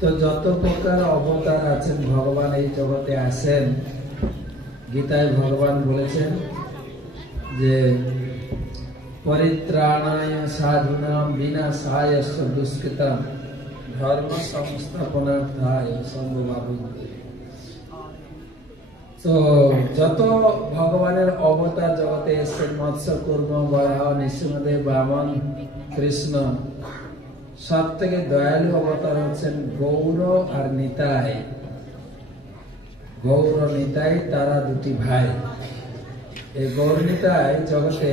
তো যত প্রকার অবতার আছেন ভগবান এই জগতে আসেন, গীতায় ভগবান বলেছেন যে পরিত্রাণায় সাধুনাম বিনাশায় দুষ্কৃতাম ধর্ম সংস্থাপনার্থায় সম্ভবামি। তো যত ভগবানের অবতার জগতে এসেছেন, মৎস্য কুর্ম বরাহ নৃসিংহদেব বামন কৃষ্ণ, সব থেকে দয়ালু অবতার হচ্ছেন গৌর আর নিতাই। গৌর নিতাই তারা দুটি ভাই। এই গৌর নিতাই জগতে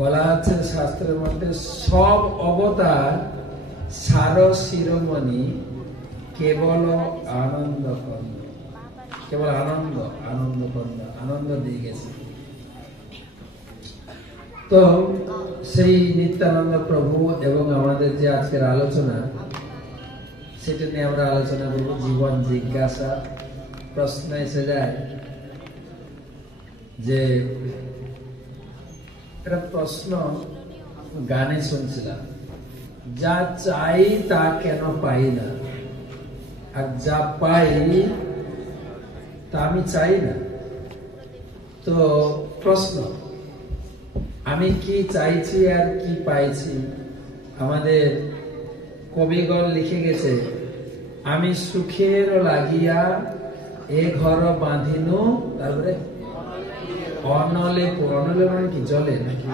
বলা হচ্ছে শাস্ত্রের মধ্যে সব অবতার সার শিরোমণি কেবল আনন্দ কন্দ, কেবল আনন্দ আনন্দ কন্দ, আনন্দ দিয়ে গেছে। তো সেই নিত্যানন্দ প্রভু এবং আমাদের যে আজকের আলোচনা, সেটা নিয়ে আমরা আলোচনা করব। জীবন জিজ্ঞাসা প্রশ্ন এসে যায় যে একটা প্রশ্ন গানে শুনছিলাম, যা চাই তা কেন পাই না, আর যা পাই তা আমি চাই না। তো প্রশ্ন, আমি কি চাইছি আর কি পাইছি? আমাদের কবিগণ লিখে গেছে, আমি সুখের লাগিয়া এ ঘর বাঁধিনু, তারপরে অনলে পুরে। অনলে মানে কি? জলে নাকি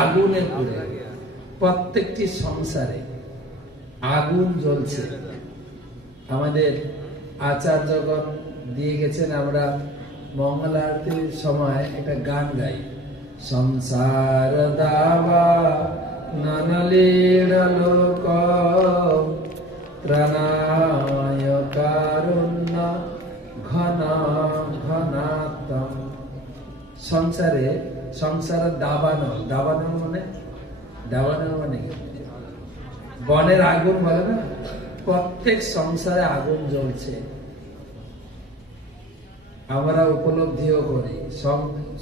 আগুনে পুরে। প্রত্যেকটি সংসারে আগুন জ্বলছে। আমাদের আচার্যগণ দিয়ে গেছেন, আমরা মঙ্গল আরতির সময় একটা গান গাই, সংসার দাবা ননলীড় লোক ত্রাণায় কারুণ্য ঘন ঘনাতম। সংসারে সংসার দাবানল, দাবানল মানে দাবানল মানে বনের আগুন বলে না, প্রত্যেক সংসারে আগুন জ্বলছে। আমরা উপলব্ধিও করি,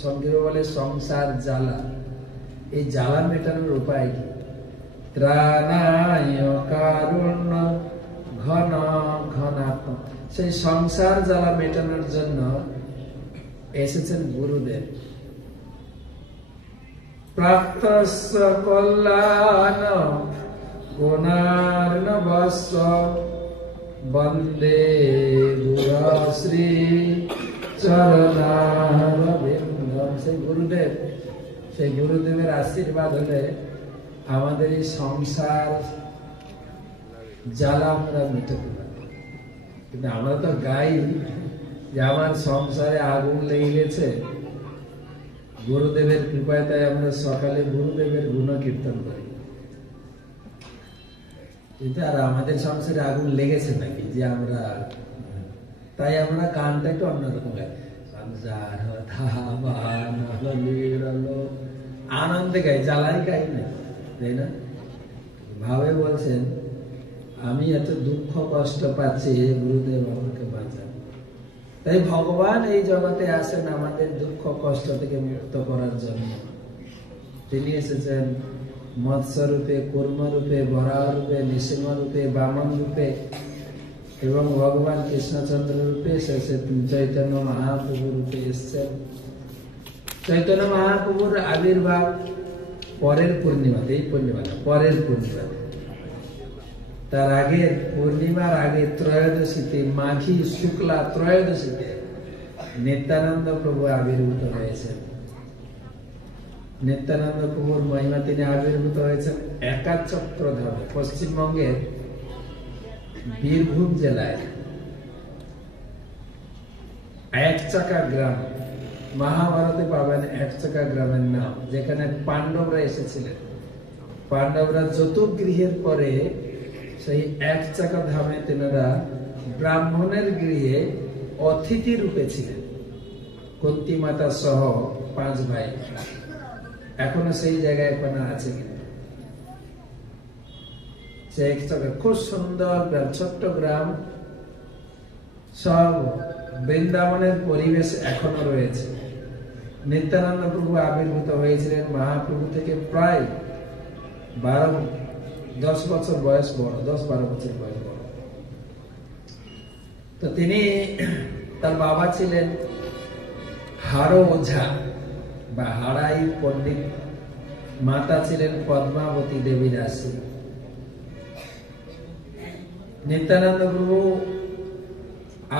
সংক্ষেপে বলে সংসার জ্বালা। এই জ্বালা মেটানোর উপায় কি? ত্রাণায় কারুণ্য ঘন ঘনাত্ম। সেই সংসার জ্বালা মেটানোর জন্য এসেছেন গুরুদেব। প্রাপ্তস্য কল্যাণ গুণার্ণবস্য বন্দে গুরুশ্রী চরণারবিন্দম। সেই গুরুদেব, সেই গুরুদেবের আশীর্বাদ হলে আমাদের এই সংসার জ্বালা আমরা মেটাতে পারি। কিন্তু আমরা তো গাই যে আমার সংসারে আগুন লেগে গেছে, গুরুদেবের কৃপায় তাই আমরা সকালে গুরুদেবের গুণ কীর্তন করি। এটা আর আমাদের সংসারে আগুন লেগেছে নাকি যে আমরা, তাই আমরা গানটা একটু অন্যরকম গাই, আনন্দে গাই, জ্বালাই গাই না, তাই না? ভাবে বলছেন, আমি এত দুঃখ কষ্ট পাচ্ছি, গুরুদেব আমাকে বাঁচান। তাই ভগবান এই জগতে আসেন আমাদের দুঃখ কষ্ট থেকে মুক্ত করার জন্য। তিনি এসেছেন মৎস্য রূপে, কুর্ম রূপে, বরাহ রূপে, নৃসিংহ রূপে, বামন রূপে, এবং ভগবান কৃষ্ণচন্দ্র রূপে এসেছেন, চৈতন্য মহাপ্রভু রূপে এসেছেন। চৈতন্য মহাপ্রভুর আবির্ভাব পরের পূর্ণিমাতে, এই পূর্ণিমা না, পরের পূর্ণিমাতে। তার আগের পূর্ণিমার আগে ত্রয়োদশীতে, মাঘী শুক্লা ত্রয়োদশীতে নিত্যানন্দ প্রভু আবির্ভূত হয়েছেন। নিত্যানন্দ প্রভুর মহিমা তিনি আবির্ভূত হয়েছেন একাচক্র ধামে, পশ্চিমবঙ্গের বীরভূম জেলায় একচাকা গ্রাম। মহাভারতে পাবেন একচাকা গ্রামের নাম, যেখানে পাণ্ডবরা এসেছিলেন। পাণ্ডবরা যতুগৃহের পরে সেই একচাকা ধামে তেনারা ব্রাহ্মণের গৃহে অতিথি রূপে ছিলেন, কুন্তী মাতা সহ 5 ভাই। এখনো সেই জায়গায় এখনো আছে কিনা, সে একচাকা খুব সুন্দর গ্রাম, ছোট্ট গ্রাম। সব বৃন্দাবনের পরিবেশ এখনো রয়েছে। নিত্যানন্দ প্রভু আবির্ভূত হয়েছিলেন মহাপ্রভু থেকে প্রায় 10 বছর বয়স বড়, 10-12 বছর বয়স বড়। তো তিনি, তার বাবা ছিলেন হাড়ো ওঝা বা হাড়াই পণ্ডিত, মাতা ছিলেন পদ্মাবতী দেবী দাসী। নিত্যানন্দ প্রভু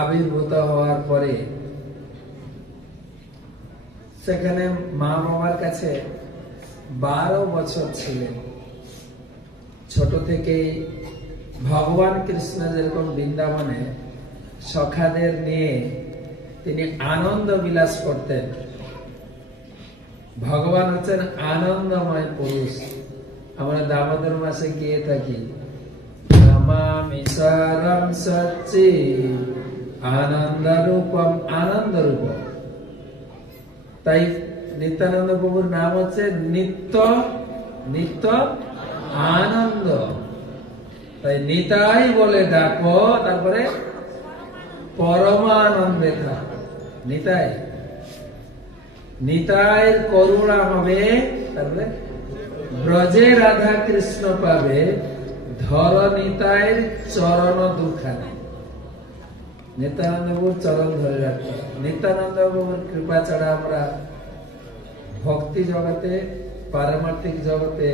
আবির্ভূত হওয়ার পরে সেখানে মা বাবার কাছে 12 বছর ছিলেন। ছোট থেকেই ভগবান কৃষ্ণ যেরকম বৃন্দাবনে সখাদের নিয়ে তিনি আনন্দ বিলাস করতেন। ভগবান হচ্ছেন আনন্দময় পুরুষ। আমরা দামোদর মাসে গিয়ে থাকি, নমামি সারম সচ্চি আনন্দ রূপম, আনন্দ রূপম। তাই নিত্যানন্দ প্রভুর নাম হচ্ছে নিত্য নিত্য আনন্দ। তাই নিতাই বলে ডাকো, তারপরে পরমানন্দে থাক। নিতাই, নিতাইয়ের করুণা হবে, তারপরে ব্রজে রাধা কৃষ্ণ পাবে, ধর নিতাইয়ের চরণ দুখানে। নিত্যানন্দ প্রভুর চরণ ধরে রাখতে। নিত্যানন্দ প্রভুর কৃপা ছাড়া আমরা ভক্তি জগতে, পারমার্থিক জগতে,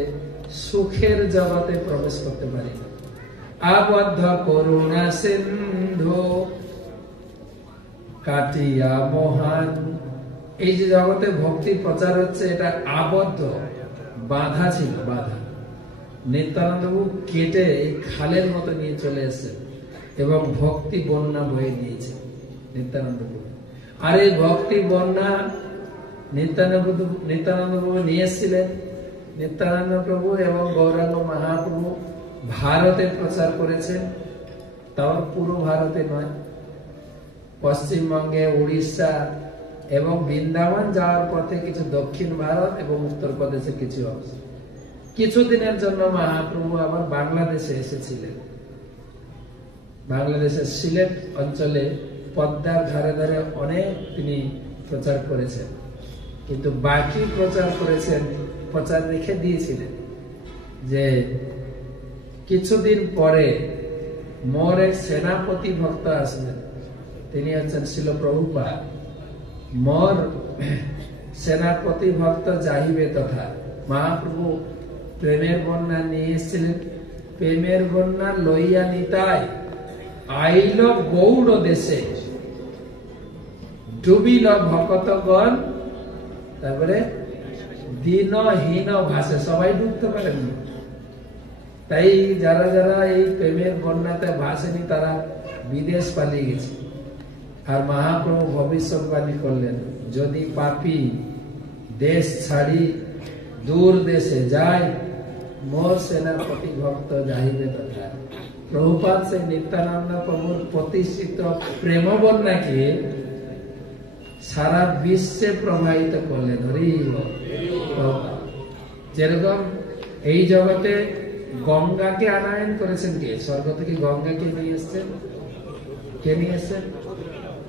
সুখের জগতে প্রবেশ করতে পারি না। আবদ্ধ করুণা সিন্ধু কাটিয়া মহান। এই যে জগতে ভক্তি প্রচার হচ্ছে, এটা আবদ্ধ, বাধা ছিল, বাধা। নিত্যানন্দ প্রভু কেটে এই খালের মতো নিয়ে চলে এসেছে এবং ভক্তি বন্যা বয়ে দিয়েছে নিত্যানন্দ প্রভু। আর এই ভক্তি বন্যা নিত্যানন্দ প্রভু নিয়ে এসেছিলেন। নিত্যানন্দ প্রভু এবং গৌরাঙ্গ মহাপ্রভু ভারতে প্রচার করেছেন, তাও পুরো ভারতে নয়, পশ্চিমবঙ্গে, উড়িষ্যা এবং বৃন্দাবন যাওয়ার পথে কিছু দক্ষিণ ভারত এবং উত্তরপ্রদেশে কিছু অংশ। কিছুদিনের জন্য মহাপ্রভু আবার বাংলাদেশে এসেছিলেন। বাংলাদেশের সিলেট অঞ্চলে পদ্মার ধারে ধারে অনেক তিনি প্রচার করেছেন, কিন্তু বাকি প্রচার করেছেন, প্রচার রেখে দিয়েছিলেন যে কিছুদিন পরে মোর এক সেনাপতি ভক্ত আসবেন, তিনি হচ্ছেন শিল প্রভুপাদ। মোর সেনাপতি ভক্ত যাইবে তথা। মহাপ্রভু প্রেমের বন্যা নিয়ে এসেছিলেন। প্রেমের বন্যা লইয়া নিতাই আইল গৌড় দেশে, ডুবিল ভকতগণ, তারপরে দিনহীন ভাসে। সবাই ডুবতে পারেন না, তাই যারা যারা এই প্রেমের বন্যাতে ভাসেনি তারা বিদেশ পালিয়ে গেছে। আর মহাপ্রভু ভবিষ্যৎবাণী করলেন, যদি পাপী দেশ ছাড়ি দূর দেশে যায়, মোর সেনাপতি ভক্ত যাইবে তথা। প্রভুপাদ সে নিত্যানন্দ প্রভুর প্রতিষ্ঠিত প্রেম বন্যাকে সারা বিশ্বে প্রবাহিত করলেন। হরি বল। যেরকম এই জগতে গঙ্গাকে আনায়ন করেছেন কে? স্বর্গ থেকে গঙ্গাকে নিয়ে এসছেন। কে নিয়ে এসছেন?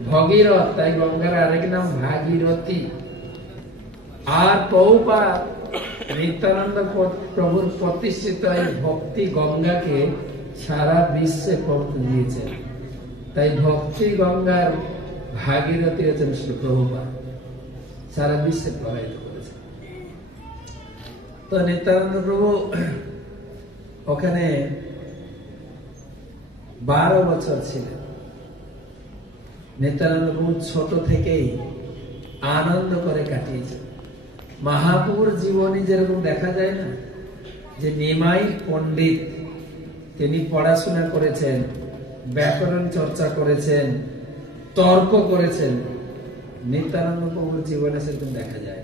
ভগীরথ। তাই গঙ্গার আরেক নাম ভাগীরথী। আর প্রভুপাদ নিত্যানন্দ প্রভুর প্রতিষ্ঠিত এই ভক্তি গঙ্গাকে সারা বিশ্বে পৌঁছে দিয়েছেন। তাই ভক্তি গঙ্গার ভাগীরথী হচ্ছেন শ্রী প্রভুপাদ, সারা বিশ্বে প্রবাহিত করেছেন। তো নিত্যানন্দ প্রভু ওখানে 12 বছর ছিলেন। নিত্যানন্দ প্রভু ছোট থেকেই আনন্দ করে কাটিয়েছেন। মহাপ্রভুর জীবনী যেরকম দেখা যায় না, যে নিমাই পণ্ডিত, তিনি পড়াশোনা করেছেন, ব্যাকরণ চর্চা করেছেন, তর্ক করেছেন। নিত্যানন্দ প্রভুর জীবনে সেরকম দেখা যায়।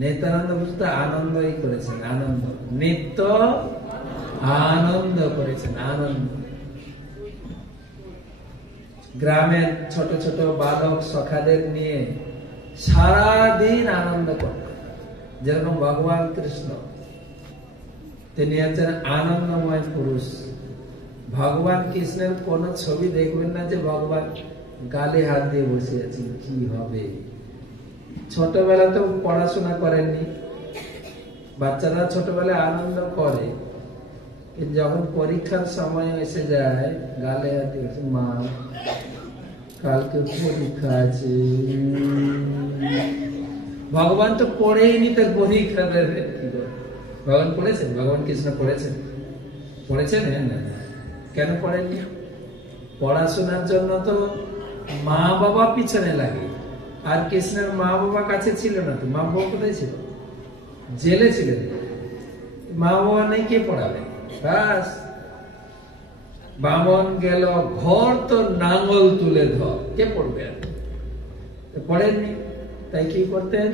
নিত্যানন্দ প্রভু তো আনন্দই করেছেন, আনন্দ, নিত্য আনন্দ করেছেন, আনন্দ। গ্রামের ছোট ছোট বালক সখাদের নিয়ে সারাদিন আনন্দ করতেন। যেরকম ভগবান কৃষ্ণ, তিনি হচ্ছেন আনন্দময় পুরুষ। ভগবান কৃষ্ণের কোন ছবি দেখবেন না যে ভগবান গালে হাত দিয়ে বসে আছেন, কি হবে। ছোটবেলা তো পড়াশোনা করেননি, বাচ্চারা ছোটবেলায় আনন্দ করে, কিন্তু যখন পরীক্ষার সময় এসে যায় গালে হাতে মা কালকে পরীক্ষা আছে। ভগবান তো পড়েইনি তার পরীক্ষা দেবে। ভগবান পড়েছেন? ভগবান কৃষ্ণ পড়েছেন? পড়েছেন? না। কেন পড়েননি? পড়াশোনার জন্য তো মা বাবা পিছনে লাগে। আর কৃষ্ণের মা বাবা কাছে ছিল না তো। মা বাবা কোথায় ছিল? জেলে ছিলেন। মা বাবা নেই, কে পড়াবে? বাস বামন গেল ঘর তো নাঙ্গল তুলে ধর, কে পড়বে? পড়েননি। তাই কি করতেন?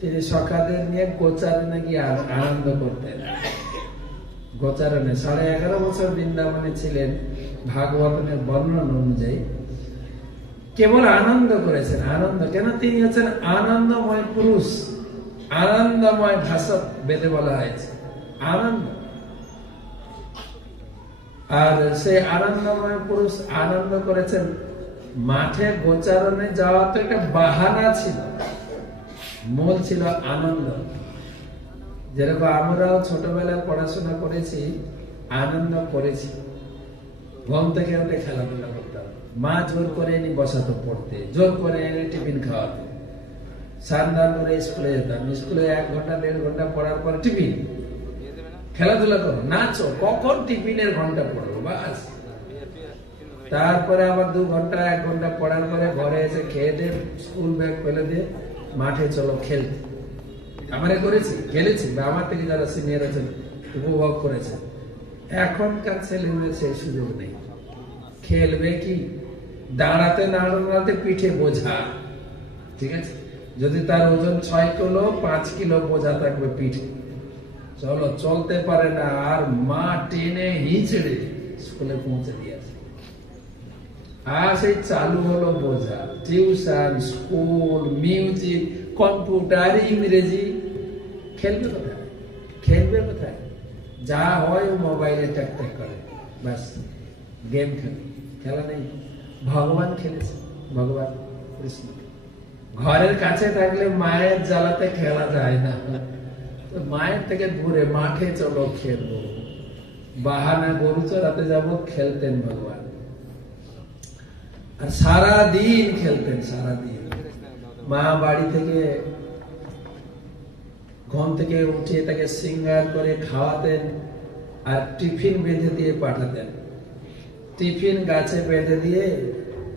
তিনি সখাদের নিয়ে গোচারণে গিয়ে আনন্দ করতেন। গোচারণে 11.5 বছর বৃন্দাবনে ছিলেন। ভাগবতের বর্ণন অনুযায়ী কেবল আনন্দ করেছেন। আনন্দ কেন? তিনি হচ্ছেন আনন্দময় পুরুষ, আনন্দময় ভাষা বেদে বলা হয়েছে আনন্দ। আর সেই আনন্দময় পুরুষ আনন্দ করেছেন। মাঠে গোচারণে যাওয়া তো একটা বাহানা ছিল, মূল ছিল আনন্দ। যেরকম আমরাও ছোটবেলায় পড়াশোনা করেছি, আনন্দ করেছি। ঘুম থেকে উঠে খেলাধুলা করতাম, মা জোর করে এনে বসাতো পড়তে, জোর করে এনে টিফিন খাওয়াতো, সান্দান করে স্কুলে যেতাম। স্কুলে 1 ঘন্টা 1.5 ঘন্টা পড়ার পরে টিফিন, খেলাধুলা করো, নাচো, কখন টিফিনের ঘন্টা পড়বো বাস। তারপরে আবার 2 ঘন্টা 1 ঘন্টা পড়ার পরে ঘরে এসে খেয়ে দিয়ে স্কুল ব্যাগ ফেলে দিয়ে মাঠে চলো খেলতে। আমরা করেছি, খেলেছি, বা আমার থেকে যারা সিনিয়র আছেন উপভোগ করেছে। এখনকার ছেলেমেয়ের সেই সুযোগ নেই। খেলবে কি? দাঁড়াতে না দাঁড়াতে পিঠে বোঝা, ঠিক আছে? যদি তার ওজন 6 কিলো 5 কিলো বোঝা থাকবে পিঠে, চলো চলতে পারে না, আর মা টেনে হিঁচড়ে স্কুলে পৌঁছে দিয়েছে। আর সেই চালু হলো বোঝা, টিউশন, স্কুল, মিউজিক, কম্পিউটার, ইংরেজি। খেলবে কোথায়? খেলবে কোথায়? যা হয় ও মোবাইলে ট্যাক ট্যাক করে, ব্যাস গেম খেলে, খেলা নেই। ভগবান খেলেছে, ভগবান কৃষ্ণ। ঘরের কাছে থাকলে মায়ের জ্বালাতে খেলা যায় না, তো মায়ের থেকে ঘুরে মাঠে চলো খেলবো, বাহানা গরু চড়াতে যাবো, খেলতেন ভগবান। আর সারা দিন খেলতেন, সারা দিন। মা বাড়ি থেকে ঘুম থেকে উঠে তাকে সিঙ্গার করে খাওয়াতেন, আর টিফিন বেঁধে দিয়ে পাঠাতেন। টিফিন গাছে বেঁধে দিয়ে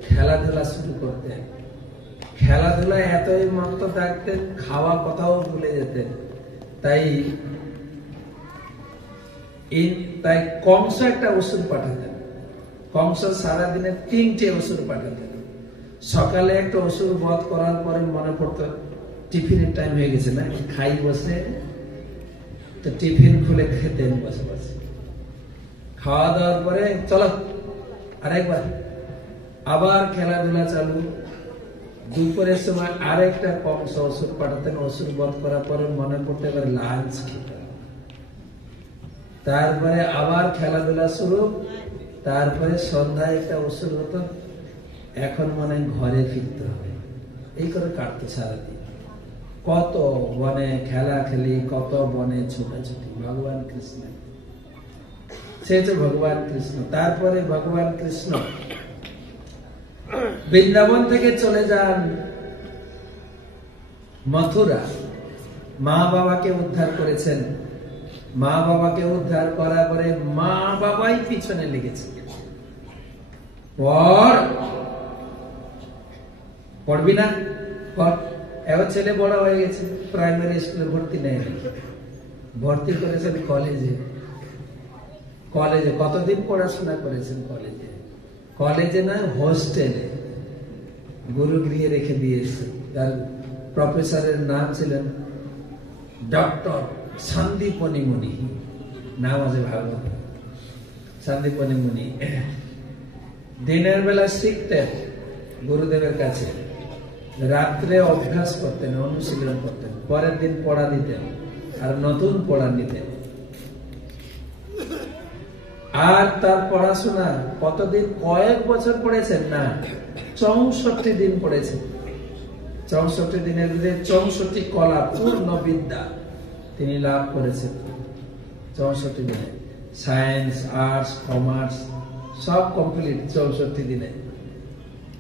খেলাধুলা শুরু করতেন। খেলাধুলা এতই মত্ত থাকতেন, খাওয়া কথাও ভুলে যেতেন। তাই কংস একটা ওষুধ পাঠাতেন। কংস সারাদিনে 3টে ওষুধ পাঠাতেন। সকালে একটা ওষুধ বধ করার পরে মনে পড়তো টিফিনের টাইম হয়ে গেছে, না খাই বসে, তো টিফিন খুলে খেতেন বসে বসে। খাওয়া দাওয়ার পরে চলো আরেকবার, আবার খেলাধুলা চালু। দুপুরের সময় আরেকটা কংস ওষুধ পাঠাতেন। ওষুধ বধ করার পরে মনে পড়তে এবার লাঞ্চ খেতে। তারপরে আবার খেলাধুলা শুরু। তারপরে সন্ধ্যায় একটা ওষুধ হতো, এখন মনে ঘরে ফিরতে হবে। এই করে কাটতো সারাদিন। কত বনে খেলা খেলি, কত বনে ছোটাছুটি। ভগবান কৃষ্ণ, সে তো ভগবান কৃষ্ণ। তারপরে ভগবান কৃষ্ণ বৃন্দাবন থেকে চলে যান মথুরা। মা বাবাকে উদ্ধার করেছেন। মা বাবাকে উদ্ধার করার পরে মা বাবাই পিছনে লেগেছে, পড়বি না পড়। এবার ছেলে বড় হয়ে গেছে, প্রাইমারি স্কুলে ভর্তি নেই, ভর্তি করেছেন কলেজে। কলেজে কতদিন পড়াশোনা করেছেন? কলেজে, কলেজে না হোস্টেলে গুরু গৃহে রেখে দিয়েছে। তার প্রফেসরের নাম ছিলেন ডক্টর সন্দীপনী মুনি, নাম আছে ভাগবত। সন্দীপনী মুনি দিনের বেলা শিখতেন গুরুদেবের কাছে, রাত্রে অভ্যাস করতেন, অনুশীলন করতেন, পরের দিন পড়া দিতেন আর নতুন পড়া নিতেন। আর তার পড়াশোনা কতদিন? কয়েক বছর পড়েছেন না, 64 দিন পড়েছেন। 64 দিনের ভিতরে 64 কলা, পূর্ণ বিদ্যা। তিনি লাভ করেছেন 64 দিনে। সায়েন্স, আর্টস, কমার্স সব কমপ্লিট 64 দিনে।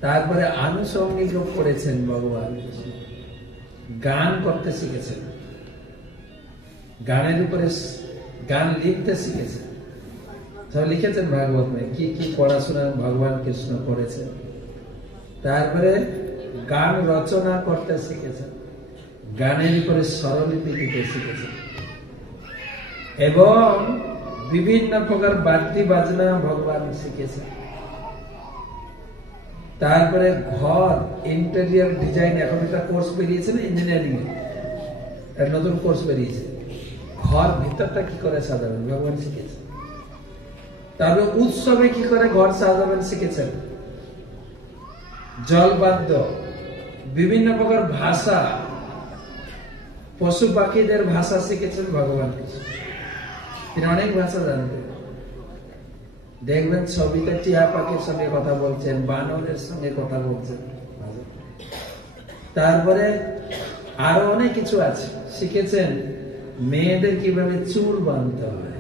তারপরে আনুষঙ্গিক করেছেন ভগবান কৃষ্ণ, গান করতে শিখেছেন, গানের উপরে গান লিখতে শিখেছেন। সব লিখেছেন ভাগবত में কি কি পড়াশোনা ভগবান কৃষ্ণ করেছেন। তারপরে গান রচনা করতে শিখেছেন, গানের উপরে স্বরলিপি দিতে শিখেছেন, এবং বিভিন্ন প্রকার বাদ্যি বাজনা ভগবান শিখেছেন। তারপরে ঘর ইন্টেরিয়র ডিজাইন, এখন একটা কোর্স বেরিয়েছে না ইঞ্জিনিয়ারিং এর, নতুন কোর্স বেরিয়েছে, ঘর ভিতরটা কি করে সাজাবেন ভগবান শিখেছেন। তারপরে উৎসবে কি করে ঘর সাজাবেন শিখেছেন। জলবাদ্য, বিভিন্ন প্রকার ভাষা, পশু পাখিদের ভাষা শিখেছেন ভগবান কৃষ্ণ। তিনি অনেক ভাষা জানতেন। দেখবেন ছবিতে টিয়া পাখির সঙ্গে কথা বলছেন, বানরের সঙ্গে কথা বলছেন। তারপরে আরো অনেক কিছু আছে শিখেছেন। মেয়েদের কিভাবে চুল বাঁধতে হয়,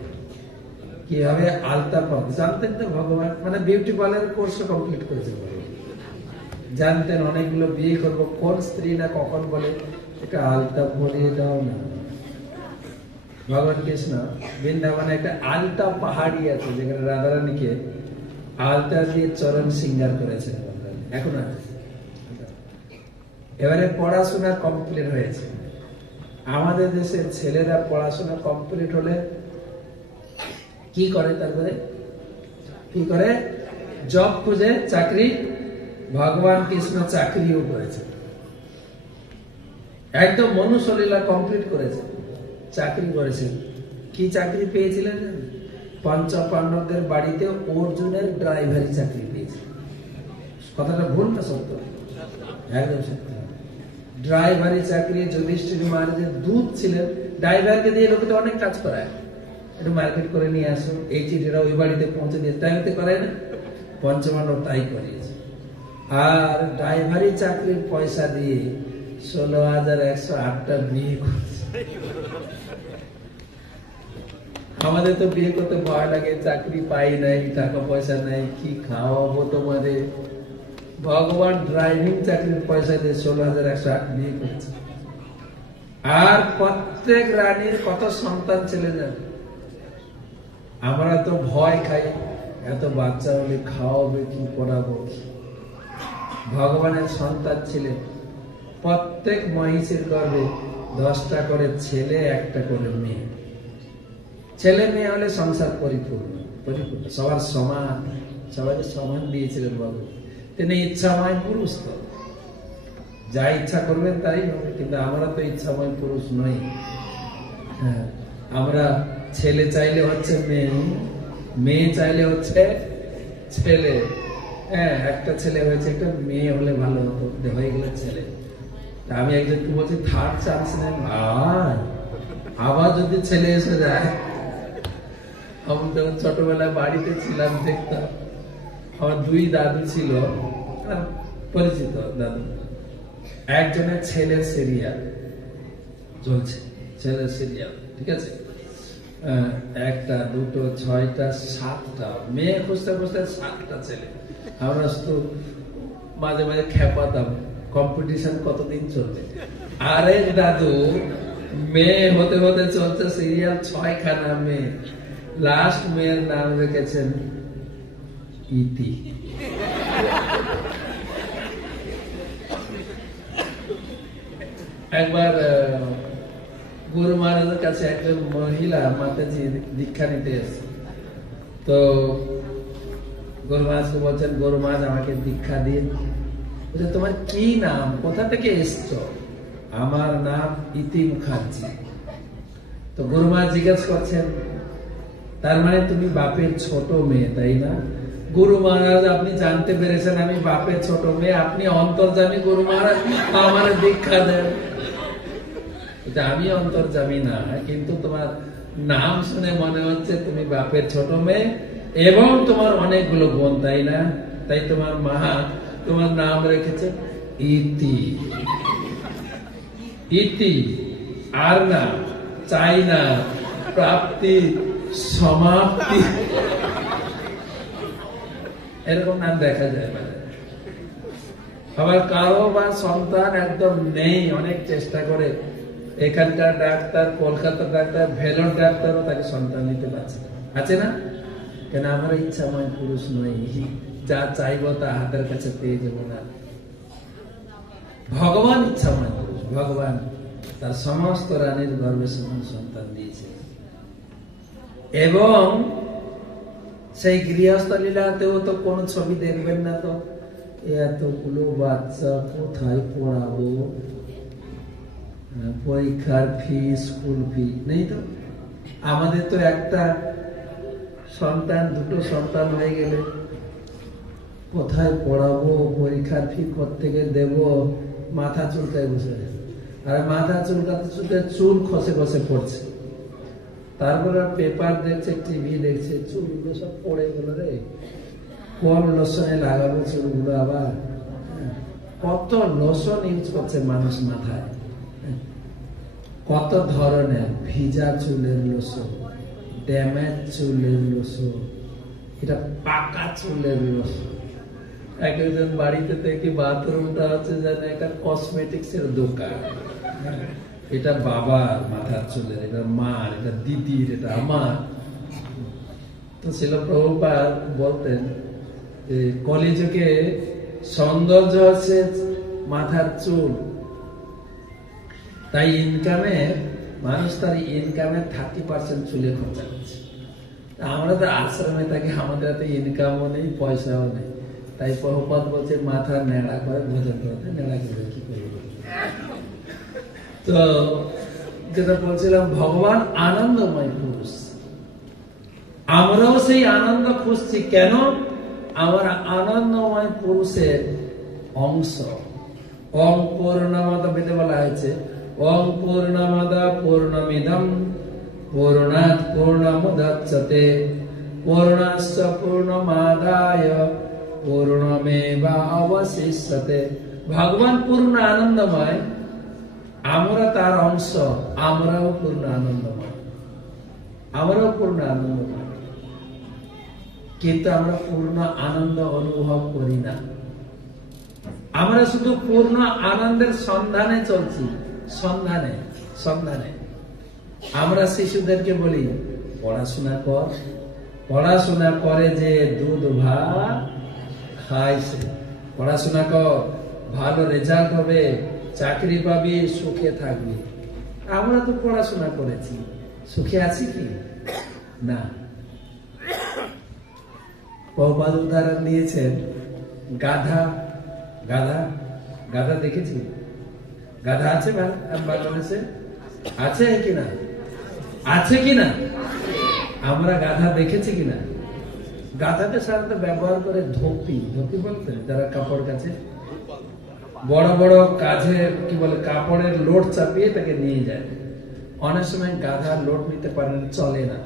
কিভাবে আলতা পরাতে জানতেন তো ভগবান। মানে বিউটি পার্লার কোর্স কমপ্লিট করেছেন ভগবান। জানতেন অনেকগুলো বিয়ে করবো, কোন স্ত্রী না কখন বলে এটা আলতা পরিয়ে দাও না। ভগবান কৃষ্ণ বৃন্দাবনে একটা আলতা পাহাড়ি আছে, যেখানে রাধারানীকে আলতা দিয়ে চরণ সিঙ্গার করেছেন এখন আছে। এবারে পড়াশোনা কমপ্লিট হয়েছে। আমাদের দেশের ছেলেরা পড়াশোনা কমপ্লিট হলে কি করে, তারপরে কি করে, জব খুঁজে চাকরি। ভগবান কৃষ্ণ চাকরিও করেছে, একদম মনুষ্যলীলা কমপ্লিট করেছে, চাকরি করেছেন। কি চাকরি পেয়েছিলেন? পঞ্চপাণ্ডবদের বাড়িতে অর্জুনের ড্রাইভারি চাকরি পেয়েছে। কথাটা ভুল না সত্য? একদম সত্য। ড্রাইভারি চাকরি। যুধিষ্ঠির মহারাজের দূত ছিলেন, ড্রাইভারকে দিয়ে লোকে অনেক কাজ করায়, একটু মার্কেট করে নিয়ে আসো, এই চিঠিটা ওই বাড়িতে পৌঁছে দিয়ে, তাই হতে করায় না? পঞ্চপাণ্ডব তাই করিয়েছে। আর ড্রাইভারি চাকরির পয়সা দিয়ে 16,108টা বিয়ে করছে। আমাদের তো বিয়ে করতে ভয় লাগে, চাকরি পাই নাই, টাকা পয়সা নাই, কি খাওয়াবো তোমাদের। ভগবান ড্রাইভিং চাকরির পয়সা দিয়ে 16,108 বিয়ে করছে। আর প্রত্যেক রানীর কত সন্তান ছেলে যান। আমরা তো ভয় খাই, এত বাচ্চা হলে খাওয়াবে কি, পড়াবো কি। ভগবানের সন্তান ছিলেন, প্রত্যেক মহিষের গর্ভে 10টা করে ছেলে, 1টা করে মেয়ে। ছেলে মেয়ে হলে সংসার পরিপূর্ণ, পরিপূর্ণ, সবার সমান, সবাইকে সমান দিয়েছিলেন বাবু। তিনি ইচ্ছাময় পুরুষ, তো যা ইচ্ছা করবেন তাই হবে। কিন্তু আমরা তো ইচ্ছাময় পুরুষ নই। হ্যাঁ, আমরা ছেলে চাইলে হচ্ছে মেয়ে, মেয়ে চাইলে হচ্ছে ছেলে। হ্যাঁ, একটা ছেলে হয়েছে, একটা মেয়ে হলে ভালো হতো, হয়ে গেল ছেলে। আমি একজনকে বলছি থার্ড চান্স নেন, আবার যদি ছেলে এসে যায়। আমি যখন ছোটবেলায় বাড়িতে ছিলাম দেখতাম, আমার 2 দাদু ছিল, পরিচিত দাদু। একজনের ছেলের সিরিয়াল চলছে, ছেলের সিরিয়াল, ঠিক আছে। 1টা 2টো 6টা 7টা মেয়ে খুঁজতে খুঁজতে 7টা ছেলে। আমরা শুধু মাঝে মাঝে খেপাতাম, কম্পিটিশন কতদিন চলবে। আরেক দাদু মেয়ে হতে হতে চলছে সিরিয়াল 6খানা মেয়ে। লাস্ট মেয়ের নাম রেখেছেন ইতি। একবার গুরু মহারাজের কাছে একজন মহিলা মাতাজি দীক্ষা নিতে এসেছে। তো গুরু মহারাজকে বলছেন, গুরু মহারাজ আমাকে দীক্ষা দিন। তোমার কি নাম, কোথা থেকে এসছো? আমার নাম ইতি মুখার্জি। তো গুরু মহারাজ জিজ্ঞেস করছেন, তার মানে তুমি বাপের ছোট মেয়ে, তাই না? গুরু মহারাজ আপনি জানতে পেরেছেন আমি বাপের ছোট মেয়ে, আপনি অন্তর্যামী গুরু মহারাজ, আমার দীক্ষা দেন। আমি অন্তর্যামী না, কিন্তু তোমার নাম শুনে মনে হচ্ছে তুমি বাপের ছোট মেয়ে এবং তোমার অনেকগুলো বোন, তাই না? তাই তোমার মা তোমার নাম রেখেছে ইতি। ইতি আর না, চাই না, প্রাপ্তি সমাপ্তি, এরকম নাম দেখা যায়। আবার কারো বা সন্তান একদম নেই, অনেক চেষ্টা করে, এখানকার ডাক্তার, কলকাতার ডাক্তার, ভেলোর ডাক্তারও তাকে সন্তান নিতে পারছে, আছে না? কেন আমরা ইচ্ছাময় পুরুষ নই, যা চাইবো তা হাতের কাছে পেয়ে যাবো না। ভগবান ইচ্ছাময় পুরুষ, ভগবান তার সমস্ত রানীর গর্ভে সমান সন্তান দিয়েছে। এবং সেই গৃহস্থ লীলাতেও তো কোন ছবি দেখবেন না, তো এতগুলো বাচ্চা কোথায় পড়াবো, পরীক্ষার ফি, স্কুল ফি নেই তো। আমাদের তো একটা সন্তান, দুটো সন্তান হয়ে গেলে কোথায় পড়াবো, পরীক্ষার ফি কোত্থেকে দেব, মাথা চুলকায় বসে, আর মাথা চুলকাতে চুলকাতে চুল খসে খসে পড়ছে। তারপরে পেপার দেখছে, টিভি দেখছে, চুলগুলো সব পড়ে গেল রে, কোন লোশনে লাগাবো চুলগুলো আবার, কত লোশন ইউজ করছে মানুষ মাথায়, কত ধরনের, ভিজা চুলের লোশন, ড্যামেজ চুলের লোশন, এটা পাকা চুলের লোশন। একজন বাড়িতে থেকে বাথরুমটা হচ্ছে যেন একটা কসমেটিক্স এর দোকান, এটা বাবার মাথার চুলের, এটা মার, এটা দিদির, এটা আমার। তো ছিল প্রভুপাদ বলতেন যে কলিযুগে সৌন্দর্য হচ্ছে মাথার চুল, তাই ইনকামে মানুষ তার ইনকামের 30% চুলে খরচা করছে। আমরা তো আশ্রমে থাকি, আমাদের হাতে ইনকামও নেই, পয়সাও নেই, তাই প্রভুপাদ বলছে মাথা নেড়া করে ভোজন করতে, নেড়া করে কি করবো। তো যেটা বলছিলাম, ভগবান আনন্দময় পুরুষ, আমরাও সেই আনন্দ খুঁজছি। কেন? আমরা আনন্দময় পুরুষের অংশ। ওম পূর্ণমদ, বেদে বলা হয়েছে ওম পূর্ণমদ পূর্ণমিদম পূর্ণাৎ পূর্ণমুদচ্যতে পূর্ণস্য পূর্ণমাদায় পূর্ণমেবাবশিষ্যতে। ভগবান পূর্ণ আনন্দময়, আমরা তার অংশ, আমরাও পূর্ণ আনন্দময়, আমরাও পূর্ণ আনন্দময়, কিন্তু আমরা পূর্ণ আনন্দ অনুভব করি না। আমরা শুধু পূর্ণ আনন্দের সন্ধানে চলছি, সন্ধানে সন্ধানে। আমরা শিশুদেরকে বলি পড়াশোনা কর, পড়াশোনা করে যে দুধ ভাত খাইছে, পড়াশোনা কর, ভালো রেজাল্ট হবে, চাকরি পাবি, সুখে থাকবি। আমরা তো পড়াশোনা করেছি, সুখে আছি কি না? প্রভুপাদ উদাহরণ দিয়েছেন গাধা, গাধা, গাধা দেখেছি? গাধা আছে বাংলাদেশে? আছে কিনা? আছে কিনা? আমরা গাধা দেখেছি কিনা? গাধাকে সাধারণত ব্যবহার করে ধোপি, ধোপি বলতে যারা কাপড় কাছে, বড় বড় কাজে কি বলে, কাপড়ের লোড চাপিয়ে তাকে নিয়ে যায়। অনেক সময় গাধা লোড নিতে পারে না, চলে না,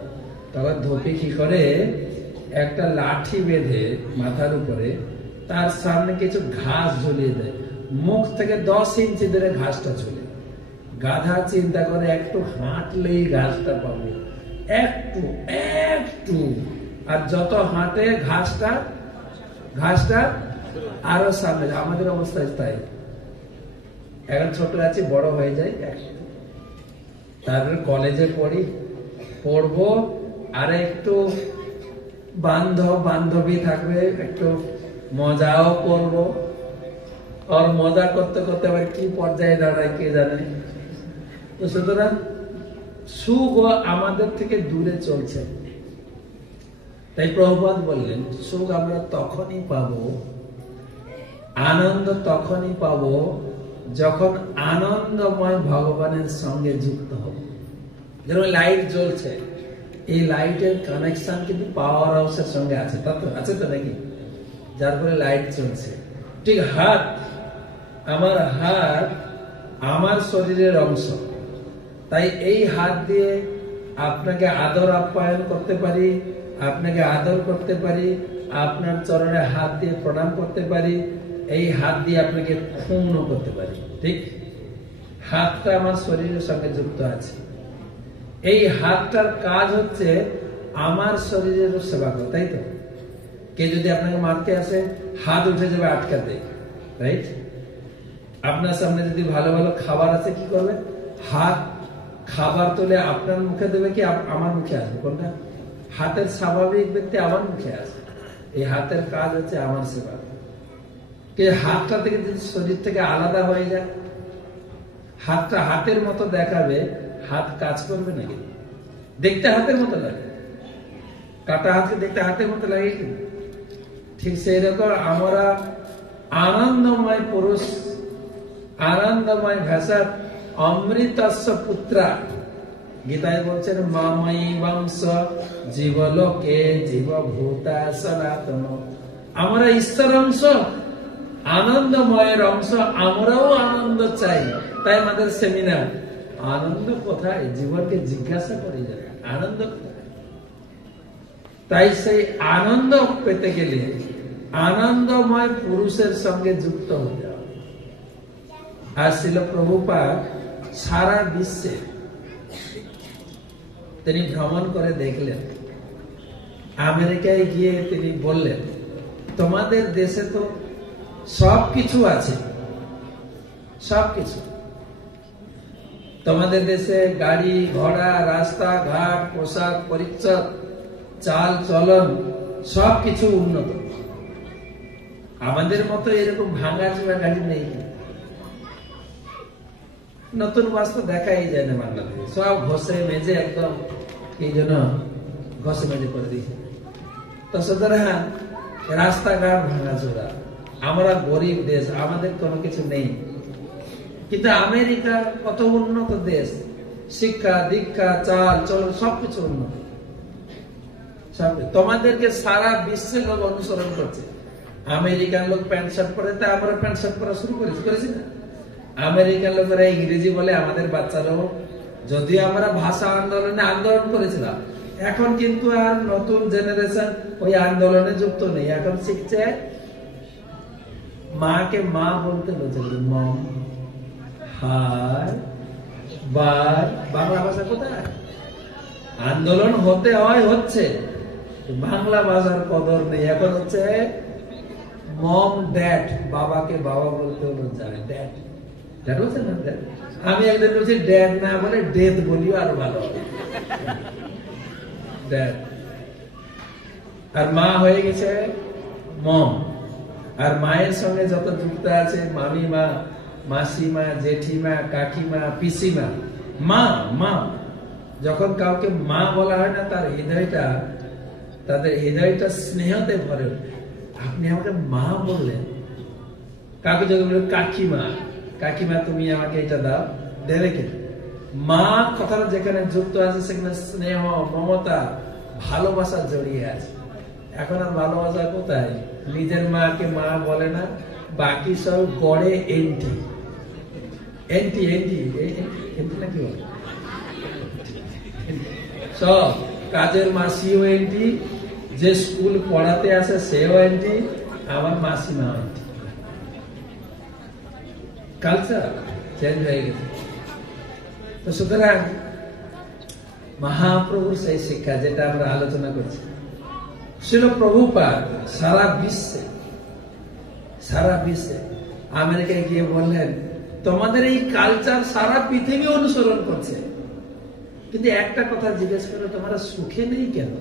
তখন ধোপি কি করে, একটা লাঠি বেঁধে মাথার উপরে তার সামনে কিছু ঘাস ঝুলিয়ে দেয়, মুখ থেকে 10 ইঞ্চি ধরে ঘাসটা ঝুলে। গাধা চিন্তা করে একটু হাঁটলেই ঘাসটা পাবো, একটু একটু, আর যত হাঁটে ঘাসটা ঘাসটা আরো সামনে। আমাদের অবস্থা তাই, এখন ছোট আছে, বড় হয়ে যায়, তারপরে কলেজে পড়বো, আর একটু বান্ধবী থাকবে, একটু মজাও করবো, আর মজা করতে করতে আবার কি পর্যায়ে দাঁড়ায় কে জানে। তো সুতরাং সুখ আমাদের থেকে দূরে চলছে। তাই প্রভুপাদ বললেন সুখ আমরা তখনই পাবো, আনন্দ তখনই পাবো যখন আনন্দময় ভগবানের সঙ্গে যুক্ত হব। যেমন লাইট জ্বলছে, এই লাইটের কানেকশন কিন্তু পাওয়ার হাউসের সঙ্গে আছে, তা তো আছে তো নাকি, যার ফলে লাইট চলছে। ঠিক হাত, আমার হাত আমার শরীরের অংশ, তাই এই হাত দিয়ে আপনাকে আদর আপ্যায়ন করতে পারি, আপনাকে আদর করতে পারি, আপনার চরণে হাত দিয়ে প্রণাম করতে পারি, এই হাত দিয়ে আপনাকে ক্ষুণ্ণ করতে পারি। ঠিক, হাতটা আমার শরীরের সঙ্গে যুক্ত আছে। এই হাতটার কাজ হচ্ছে আমার শরীরের সেবা করা, তাই তো? কে যদি আপনাকে মারতে আসে, হাত উঠে যাবে আটকাতে, রাইট? আপনার সামনে যদি ভালো ভালো খাবার আছে, কি করবে? হাত খাবার তুলে আপনার মুখে দেবে কি আমার মুখে আসবে? কোনটা? হাতের স্বাভাবিক ব্যক্তি আমার মুখে আসে। এই হাতের কাজ হচ্ছে আমার সেবা। কে হাতটা থেকে যদি শরীর থেকে আলাদা হয়ে যায়, হাতটা হাতের মতো দেখাবে, হাত কাজ করবে নাকি? দেখতে হাতের মতো লাগে, কাটা হাতকে দেখতে হাতের মতো লাগে কি? ঠিক সেই রকম আমরা আনন্দময় পুরুষ, আনন্দময় ভাষা, অমৃতস্য পুত্রা, গীতায় বলছেন মাময়ী বংশ জীবলোকে জীবভূতা সনাতন। আমরা ঈশ্বর অংশ, আনন্দময়ের অংশ, আমরাও আনন্দ চাই। তাই আমাদের সেমিনার, আনন্দ কোথায়? জীবনকে জিজ্ঞাসা করে যায় আনন্দ কোথায়। তাই সেই আনন্দ পেতে গেলে আনন্দময় পুরুষের সঙ্গে যুক্ত হতে হবে। আর শ্রীল প্রভুপাদ সারা বিশ্বে তিনি ভ্রমণ করে দেখলেন। আমেরিকায় গিয়ে তিনি বললেন, তোমাদের দেশে তো সবকিছু আছে, সবকিছু। তোমাদের দেশে গাড়ি ঘোড়া, রাস্তা ঘাট, পোশাক পরিচ্ছদ, চাল চলন সবকিছু উন্নত। আমাদের মতো এরকম ভাঙা চোরা গাড়ি নেই। নতুন বাস্তু দেখাই যায় না বাংলাদেশে, সব ঘষে মেজে একদম এই জন্য ঘষে মেজে করে দিয়েছে। তো সুতরাং রাস্তাঘাট ভাঙা চোরা, আমরা গরিব দেশ, আমাদের কোনো কিছু নেই। কিন্তু আমেরিকা কত উন্নত দেশ, শিক্ষা দীক্ষা চাল চলন সবকিছু উন্নত। তোমাদেরকে সারা বিশ্বের লোক অনুসরণ করছে। আমেরিকান লোক প্যান্ট শার্ট পরে, তা আমরা প্যান্ট শার্ট পরা শুরু করেছি না? আমেরিকান লোকেরা ইংরেজি বলে, আমাদের বাচ্চারাও, যদিও আমরা ভাষা আন্দোলনে আন্দোলন করেছিলাম, এখন কিন্তু আর নতুন জেনারেশন ওই আন্দোলনে যুক্ত নেই। এখন শিখছে মাকে মা বলতে বলছে, মম, হাই, বার। বাংলা ভাষা কোথায়? আন্দোলন হতে হয়, হচ্ছে, বাংলা ভাষার কদর নেই। এখন হচ্ছে মম ড্যাড, বাবাকে বাবা বলতে হলো যায়, ড্যাড ড্যাড বলছে না, ড্যাড। আমি একদিন বলছি ড্যাড না বলে ডেথ বলিও আরো ভালো হবে, ড্যাড। আর মা হয়ে গেছে মম। আর মায়ের সঙ্গে যত যুক্ত আছে মামিমা, মাসিমা, জেঠিমা, কাকিমা, পিসিমা, মা মা। যখন কাউকে মা বলা হয় না, তার হৃদয়টা, তাদের হৃদয়টা স্নেহতে ভরে। আপনি আমাকে মা বললেন। কাউকে যদি বললেন কাকিমা, কাকিমা তুমি আমাকে এটা দাও, দেবে কি? মা কথাটা যেখানে যুক্ত আছে সেখানে স্নেহ, মমতা, ভালোবাসা জড়িয়ে আছে। এখন আর ভালোবাসা কোথায়? নিজের মাকে মা বলে না, বাকি সব গড়ে এন্টি এন্টি এন্টি এন্টি নাকি বলে, সব কাজের মাসিও এন্টি, যে স্কুল পড়াতে আসে সেও এন্টি, আমার মাসিমা এন্টি। কালচার চেঞ্জ হয়ে গেছে। তো সুতরাং মহাপ্রভুর সেই শিক্ষা যেটা আমরা আলোচনা করছি, শ্রীল প্রভুপাদ সারা বিশ্বে আমেরিকায় গিয়ে বললেন, তোমাদের এই কালচার সারা পৃথিবী অনুসরণ করছে, কিন্তু একটা কথা জিজ্ঞেস করো, তোমরা সুখে নেই কেন?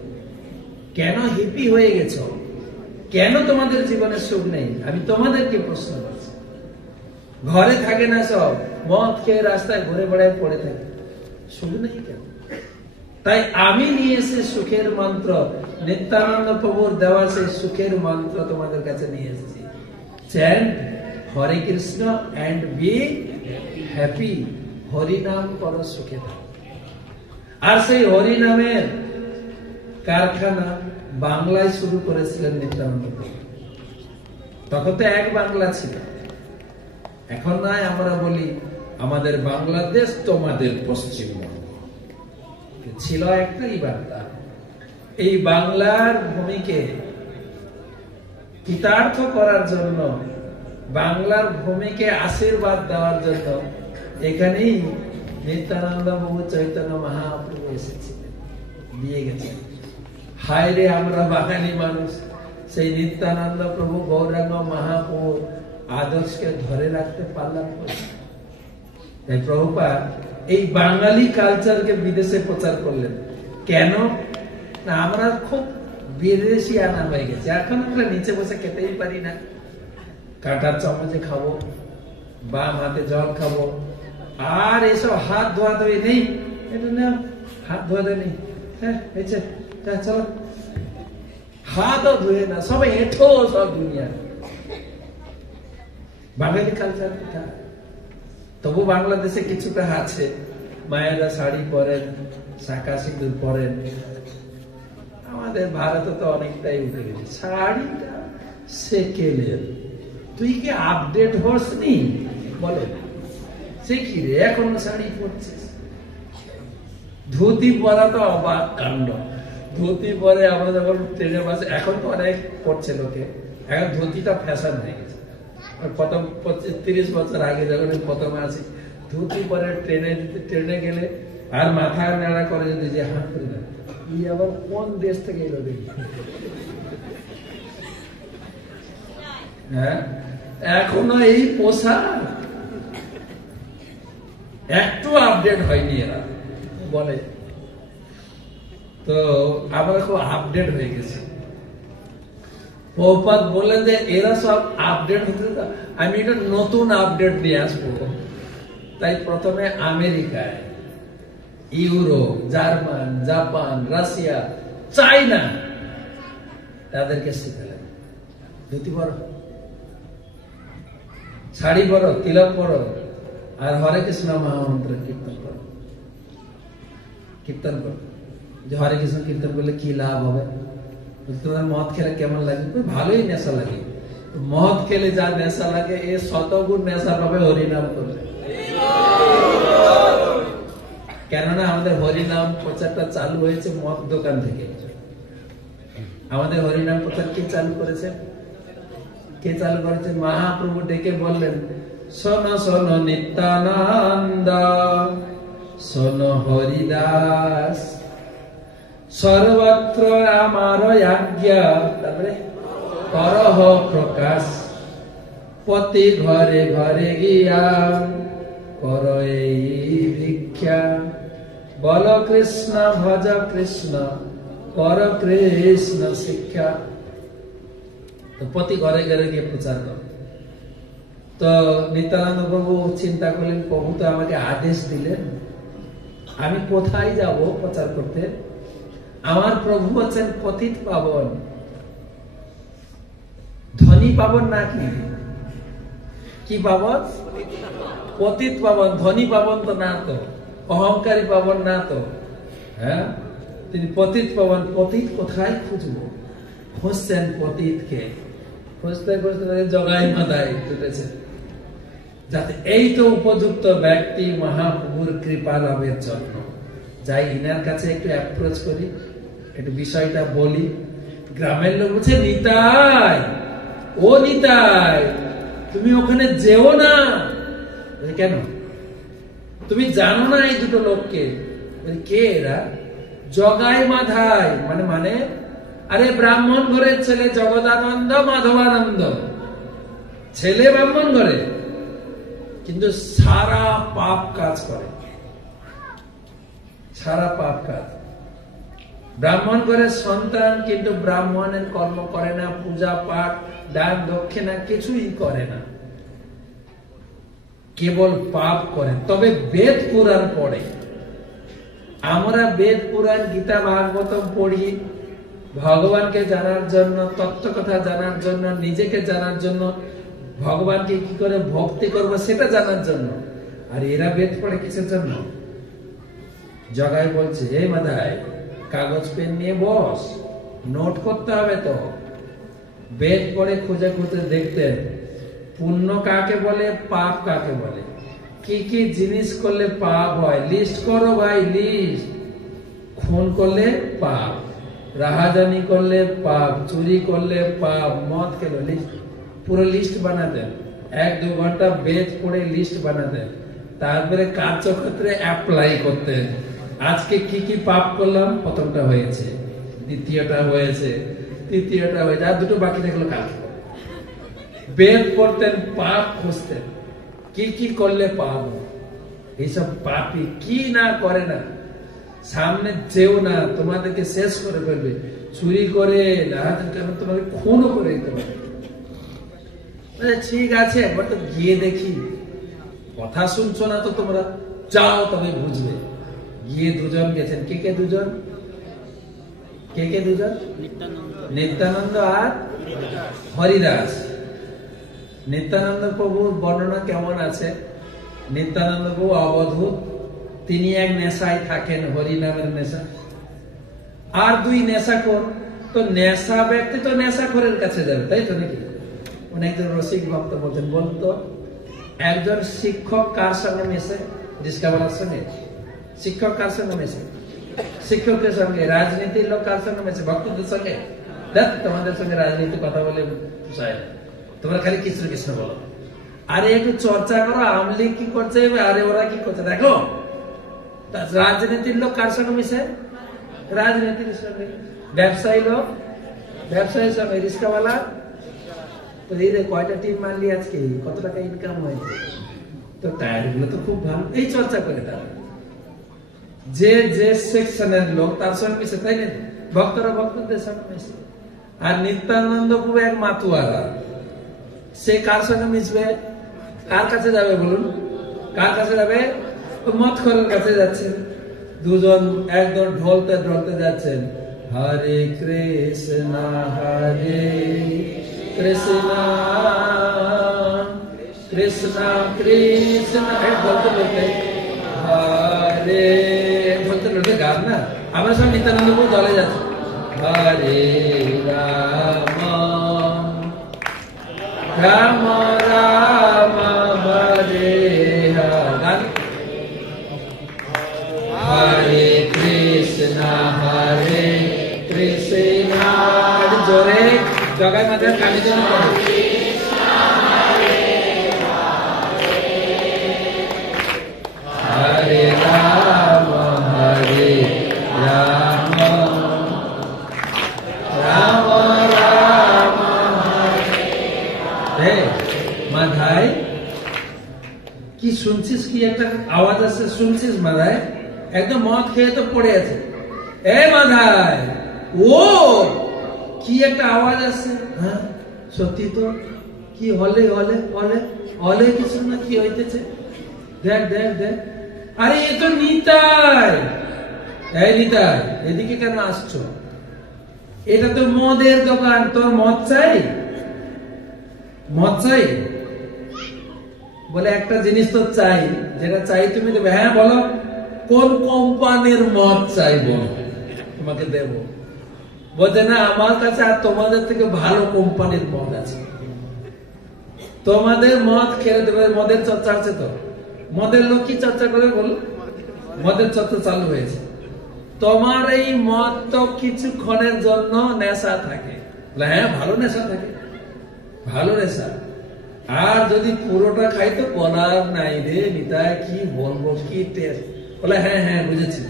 কেন হিপি হয়ে গেছো? কেন তোমাদের জীবনে সুখ নেই? আমি তোমাদেরকে প্রশ্ন করছি। ঘরে থাকে না, সব মদ খেয়ে রাস্তায় ঘুরে বেড়ায় পড়ে থাকে, সুখ নেই কেন? তাই আমি নিয়ে এসে সুখের মন্ত্র, নিত্যানন্দ প্রভুর দেওয়া সেই সুখের মন্ত্র তোমাদের কাছে নিয়ে এসেছি। Chant Hare Krishna and be happy. হরিনাম করো, সুখে থাকো। আর সেই হরিনামের কারখানা বাংলায় শুরু করেছিলেন নিত্যানন্দ প্রভু। তখন তো এক বাংলা ছিল। এখন নয় আমরা বলি আমাদের বাংলাদেশ তোমাদের পশ্চিমবঙ্গ, ছিল একটাই বার্তা। এই বাংলার ভূমিকে কৃতার্থ করার জন্য, বাংলার ভূমিকে আশীর্বাদ দেওয়ার জন্য এখানেই নিত্যানন্দ প্রভু চৈতন্য মহাপ্রভু এসেছিলেন, দিয়ে গেছেন। হায় রে আমরা বাঙালি মানুষ সেই নিত্যানন্দ প্রভু গৌরাঙ্গ মহাপ্রভু আদর্শকে ধরে রাখতে পারলাম। তাই প্রভুপাদ এই বাঙালি কালচারকে বিদেশে প্রচার করলেন। কেন না, আমরা খুব বিদেশি আনা হয়ে গেছে। এখন আমরা নিচে বসে খেতেই পারি না, কাঁটার চামচে খাবো, বাম হাতে জল খাবো, আর এসব হাত ধোয়া ধোয়া নেই, এটা না হাত ধোয়া নেই, হ্যাঁ চলো হাতও ধুয়ে না, সবাই এঠো সব দুনিয়া। বাঙালি কালচার কোথায়? তবু বাংলাদেশে কিছুটা আছে, মায়েরা শাড়ি পরেন, শাঁখা সিঁদুর পরেন। আমাদের ভারতে তো অনেকটাই উঠে গেছে। শাড়িটা সেকেলের, তুই কি আপডেট হস নি? বলে সে কি রে এখনো শাড়ি পরছিস? ধুতি পরা তো অবাক কাণ্ড। ধুতি পরে আমরা যখন ট্রেনে বাসে, এখন তো অনেক পড়ছে লোকে, এখন ধুতিটা ফ্যাশন হয়ে গেছে। কত 25-30 বছর আগে যখন প্রথমে আসি, ধুতি পরে ট্রেনে গেলে আর মাথা নাড়া করে যদি যে হাত করে না, তুই আবার কোন দেশ থেকে এলো দেখি। হ্যাঁ, এখনো এই পোশাক একটু আপডেট হয়নি এরা বলে। তো আমরা খুব আপডেট হয়ে গেছি। প্রভুপাদ বললেন যে এরা সব আপডেট হতে, আমি একটা নতুন আপডেট নিয়ে আসবো। তাই প্রথমে আমেরিকায়, ইউরোপ, জার্মান, জাপান, রাশিয়া, চাইনা তাদেরকে শিখালেন ধুতি পরো, শাড়ি পরো, তিলক পরো, আর হরে কৃষ্ণ মহামন্ত্র কীর্তন করো। কীর্তন করো যে হরে কৃষ্ণ কীর্তন করলে কি লাভ হবে? তোমার মদ খেলে কেমন লাগে? ভালোই নেশা লাগে। মদ খেলে যা নেশা লাগে, এ শতগুণ নেশা পাবে হরিনাম করলে। কেননা আমাদের হরিনাম প্রচারটা চালু হয়েছে মদ দোকান থেকে। আমাদের হরিনাম প্রচার কে চালু করেছে? কে চালু করেছে? মহাপ্রভু ডেকে বললেন, শোনো শোনো নিত্যানন্দ, শোনো হরিদাস, সর্বত্র আমার আজ্ঞা, তারপরে করহ প্রকাশ, প্রতি ঘরে ঘরে গিয়া কর এই ভিক্ষা, বল কৃষ্ণ ভজ কৃষ্ণ, কর কৃষ্ণ শিক্ষা। তো প্রতি ঘরে ঘরে গিয়ে প্রচার কর। তো নিত্যানন্দ প্রভু চিন্তা করলেন, প্রভু তো আমাকে আদেশ দিলেন, আমি কোথায় যাব প্রচার করতে? আমার প্রভু হচ্ছেন পতিত পাবন। ধনী পাবন না কি পাবন? পতিত পাবন। ধনী পাবন তো না, তো অহংকারী পাবন না তো। হ্যাঁ, তিনি পতিত পাবন। পতিত কোথায় খুঁজবো? খুঁজছেন পতিতকে। খুঁজতে খুঁজতে জগাই মাথায় জুটেছে, যাতে এই তো উপযুক্ত ব্যক্তি মহাপ্রভুর কৃপা লাভের জন্য। যাই ইনার কাছে একটু অ্যাপ্রোচ করি, একটু বিষয়টা বলি। গ্রামের লোক বলছে, নিতাই, ও নিতাই, তুমি ওখানে যেও না। কেন? তুমি জানো না এই দুটো লোককে? কে এরা? জগাই মাধাই মানে আরে ব্রাহ্মণ ঘরের ছেলে জগদানন্দ মাধবানন্দ, ছেলে ব্রাহ্মণ ঘরে, কিন্তু সারা পাপ কাজ করে, সারা পাপ কাজ। ব্রাহ্মণ ঘরের সন্তান, কিন্তু ব্রাহ্মণের কর্ম করে না, পূজা পাঠ দান দক্ষিণা কিছুই করে না, কেবল পাপ করে। তবে বেদ পুরাণ পড়ে। আমরা বেদ পুরাণ গীতা ভাগবতম পড়ি ভগবানকে জানার জন্য, তত্ত্ব কথা জানার জন্য, নিজেকে জানার জন্য, ভগবানকে কি করে ভক্তি করবো সেটা জানার জন্য। আর এরা বেদ পড়ে কিসের জন্য? জগাই বলছে, এই মাথায় কাগজ পেন নিয়ে বস, নোট করতে হবে তো। বেদ পড়ে খুঁজে খুঁজে দেখতেন পুণ্য কাকে বলে, পাপ কাকে বলে, কি কি জিনিস করলে পাপ হয়। লিস্ট করো ভাই, লিস্ট। খুন করলে পাপ, রাহাজানি করলে পাপ, চুরি করলে পাপ, মদ খেলে লিস্ট, পুরো লিস্ট বানাতেন। 1-2 ঘন্টা বেদ পড়ে লিস্ট বানাতেন। তারপরে কার্যক্ষেত্রে অ্যাপ্লাই করতে, আজকে কি কি পাপ করলাম, প্রথমটা হয়েছে, দ্বিতীয়টা হয়েছে, তৃতীয়টা হয়েছে, আর দুটো বাকি থাকলো কালকে। বেদ পড়তেন, পাপ খুঁজতেন, কি কি করলে পাপ, এইসব পাপি কি না করে না, সামনে যেও না, তোমাদেরকে শেষ করে ফেলবে, চুরি করে তোমাকে খুনও করে দিতে পারে। ঠিক আছে, একবার তো গিয়ে দেখি, কথা শুনছো না তো তোমরা, যাও তবে বুঝবে। গিয়ে দুজন গেছেন, কে কে দুজন, কে কে দুজন? নিত্যানন্দ আর হরিদাস। নিত্যানন্দ প্রভুর বর্ণনা কেমন আছে? নিত্যানন্দ প্রভু অবধূত, তিনি এক নেশায় থাকেন, হরি নামের নেশা, আর দুই নেশাখোর। তো নেশা ব্যক্তি তো নেশাখোরের কাছে যাবে, তাই তো নাকি? একজন রসিক ভক্ত বলছেন, বলতো একজন শিক্ষক কার সঙ্গে মেশে? রিস্কাওয়ালার সঙ্গে। শিক্ষক কার সঙ্গে মেশে? শিক্ষকের সঙ্গে। রাজনীতির লোক কার সঙ্গে মেশে? ভক্তদের সঙ্গে। দেখ, তোমাদের সঙ্গে রাজনীতি কথা বলে তোমরা খালি কৃষ্ণ কৃষ্ণ বলো, আরে একটু চর্চা করো, আমলি কি করছে, আরে ওরা কি করছে দেখো। রাজনীতির লোক কার সঙ্গে মিশে? রাজনীতির সঙ্গে। ব্যবসায়ী লোক ব্যবসায়ীর সঙ্গে। রিস্কাওয়ালা তো এই রে, কয়টা টিম মারলি আজকে, কত টাকা ইনকাম হয়েছে, তো টায়ার গুলো তো খুব ভালো, এই চর্চা করে তারা। যে যে সেকশনের লোক তার সঙ্গে মিশে, তাই না? ভক্তরা ভক্তদের সঙ্গে মিশে। আর নিত্যানন্দ খুব এক মাতুয়ারা, সে কার সঙ্গে মিশবে? কার কাছে যাবে বলুন? কার কাছে যাবে? মদখোরের কাছে যাচ্ছেন। দুজন একদম ঢলতে ঢলতে যাচ্ছেন, হরে কৃষ্ণ হরে কৃষ্ণ কৃষ্ণ কৃষ্ণ, বলতে বলতে হরে, বলতে বলতে গান না, আমরা সব নিত্যানন্দ প্রভু দলে যাচ্ছি, হরে রাম রাম রাম হরে হরে, হরে কৃষ্ণ হরে কৃষ্ণ, জোরে জগায় মাথায় কানে জন্য হরে রাম রাম রাম হরে। মাধাই কি শুনছিস? কি একটা আওয়াজ আছে শুনছিস মাধাই? একদম মদ খেয়ে তো পড়ে আছে। এ মাধাই, ও কি একটা আওয়াজ আছে? হ্যাঁ সত্যি তো, কি হলে হলে হলে হলে কিছু না, কি হইতেছে দেখ দেখ দেখ। আরে এ তো নিতাই। এই নিতাই, এদিকে কেন আসছো? এটা তো মদের দোকান, তোর মদ চাই? মদ চাই বলে একটা জিনিস তো চাই, যেটা চাই তুমি দেবে। হ্যাঁ বলো, কোন কোম্পানির মদ চাই বলো, তোমাকে দেব। বলছে না, আমার কাছে আর তোমাদের থেকে ভালো কোম্পানির মদ আছে, তোমাদের মদ খেলে দেবে। মদের চর্চা আছে তো, মদের লোক কি চর্চা করে বলো? মদের চর্চা চালু হয়েছে। তোমার এই মদ তো কিছুক্ষণের জন্য নেশা থাকে। হ্যাঁ ভালো নেশা থাকে, ভালো নেশা। আর যদি পুরোটা খাই তো বলার নাই রে নিতাই, কি বলবো, কি টেস্ট। বলে হ্যাঁ হ্যাঁ বুঝেছি,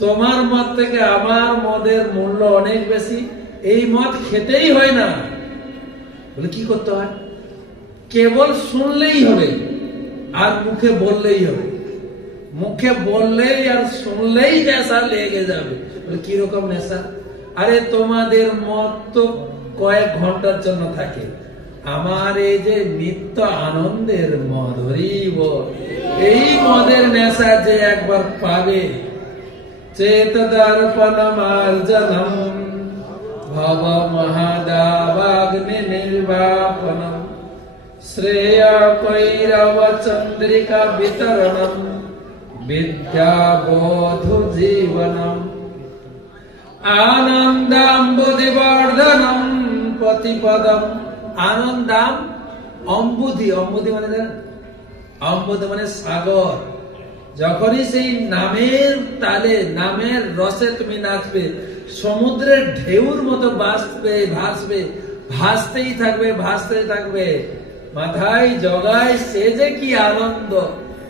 তোমার মদ থেকে আমার মদের মূল্য অনেক বেশি, এই মদ খেতেই হয় না। বলে কি করতে হয়? কেবল শুনলেই হবে আর মুখে বললেই হবে। মুখে বললেই আর শুনলেই নেশা লেগে যাবে। বলে কিরকম নেশা? আরে তোমাদের মদ তো কয়েক ঘন্টার জন্য থাকে, আমার এই যে নিত্য আনন্দের মদ, এই মদের নেশা যে একবার পাবে, চেতদর্পণমার্জনম ভব মহাদাবাগ্নি নির্বাপনম শ্রেয় কৈরব চন্দ্রিকা বিতরণম বিদ্যা বোধু জীবনম আনন্দাম্বুধিবর্ধনম প্রতিপদম। আনন্দাম অম্বুধি, অম্বুধি মানে জানেন? অম্বুধি মানে সাগর। যখনই সেই নামের তালে, নামের রসে তুমি নাচবে, সমুদ্রের ঢেউর মতো ভাসবে ভাসবে, ভাসতেই থাকবে ভাসতেই থাকবে। মাথায় জগায় সে যে কি আনন্দ,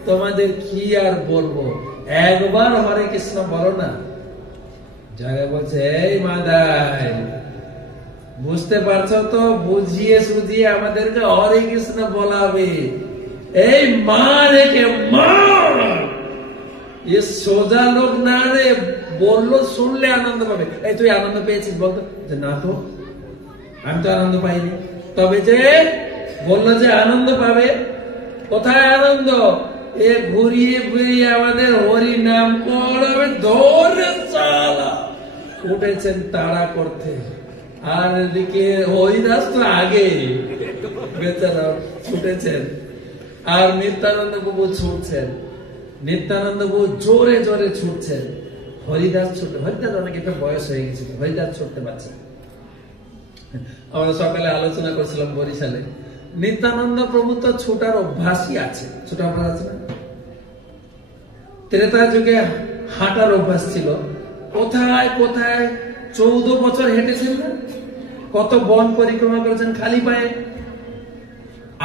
তোমাদের কি আর বলবো, একবার হরে কৃষ্ণ বলো না। জায়গায় বলছে, এই মাদাই, বুঝতে পারছো তো, বুঝিয়ে সুঝিয়ে আমাদেরকে হরে কৃষ্ণ বলাবে, এই মা রেখে মার, এ সোজা লোক না রে, বললো শুনলে আনন্দ পাবে। এই তুই আনন্দ পেয়েছিস বলতো? যে না তো, আমি তো আনন্দ পাইনি। তবে যে বললো যে আনন্দ পাবে, কোথায় আনন্দ? এ ঘুরিয়ে ঘুরিয়ে আমাদের হরি নাম করাবে, ধরে চালা উঠেছেন তাড়া করতে। আর এদিকে হরিদাস তো আগে বেচারা ছুটেছেন, আর নিত্যানন্দ বাবু ছুটছেন। নিত্যানন্দ বাবু জোরে জোরে ছুটছেন, হরিদাস ছুটে, হরিদাস অনেক একটা বয়স হয়ে গেছিল, হরিদাস ছুটতে পারছে। আমরা সকালে আলোচনা করছিলাম বরিশালে, নিত্যানন্দ প্রভু তো ছোটার অভ্যাসই আছে, ছোটা অভ্যাস আছে না? ত্রেতা যুগে হাঁটার অভ্যাস ছিল, কোথায় কোথায় 14 বছর হেঁটেছেন না, কত বন পরিক্রমা করেছেন খালি পায়ে।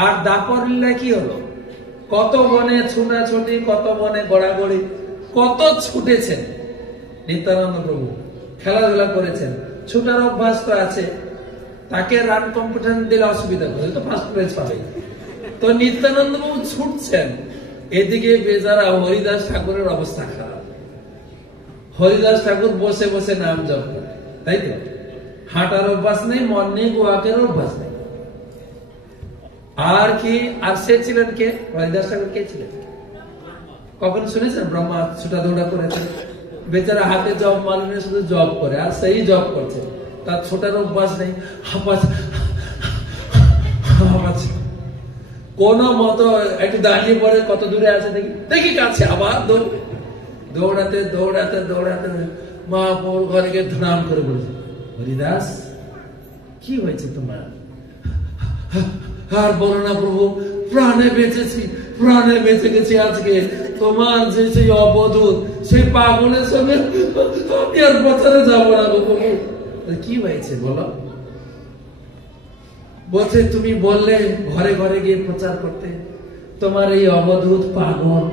আর দাপর লীলা কি হলো, কত বনে ছুটাছুটি, কত বনে গড়াগড়ি, কত ছুটেছেন নিত্যানন্দ প্রভু, খেলাধুলা করেছেন, ছুটার অভ্যাস তো আছে। তাকে রান কম্পিটিশন দিলে অসুবিধা করে, তো ফার্স্ট প্রাইজ পাবে। তো নিত্যানন্দ বাবু ছুটছেন, এদিকে বেচারা হরিদাস ঠাকুরের অবস্থা খারাপ। হরিদাস ঠাকুর বসে বসে নাম জপ করে, তাই তো? হাঁটার অভ্যাস নেই, মর্নিং ওয়াকের অভ্যাস নেই। আর কি, আর সে ছিলেন কে? হরিদাস ঠাকুর কে ছিলেন? কখন শুনেছেন ব্রহ্মা ছুটা দৌড়া করেছেন? বেচারা হাতে জব মালিনে শুধু জব করে, আর সেই জব করছে, তার ছোটার অভ্যাস নেই। কোন মতো একটু দাঁড়িয়ে পড়ে, কত দূরে আছে দেখি, দেখি কাছে, আবার দৌড়াতে দৌড়াতে দৌড়াতে মহাপুর ঘরে গিয়ে ধনাম করে বলেছে, হরিদাস কি হয়েছে তোমার? আর বলো না প্রভু, প্রাণে বেঁচেছি, প্রাণে বেঁচে গেছি আজকে। তোমার যে সেই অবধূত, সেই পাগলের সঙ্গে আমি আর প্রচারে যাবো না গো প্রভু। কি হয়েছে বলো? বলছে, তুমি বললে ঘরে ঘরে গিয়ে প্রচার করতে, তোমার এই অবধূত পাগল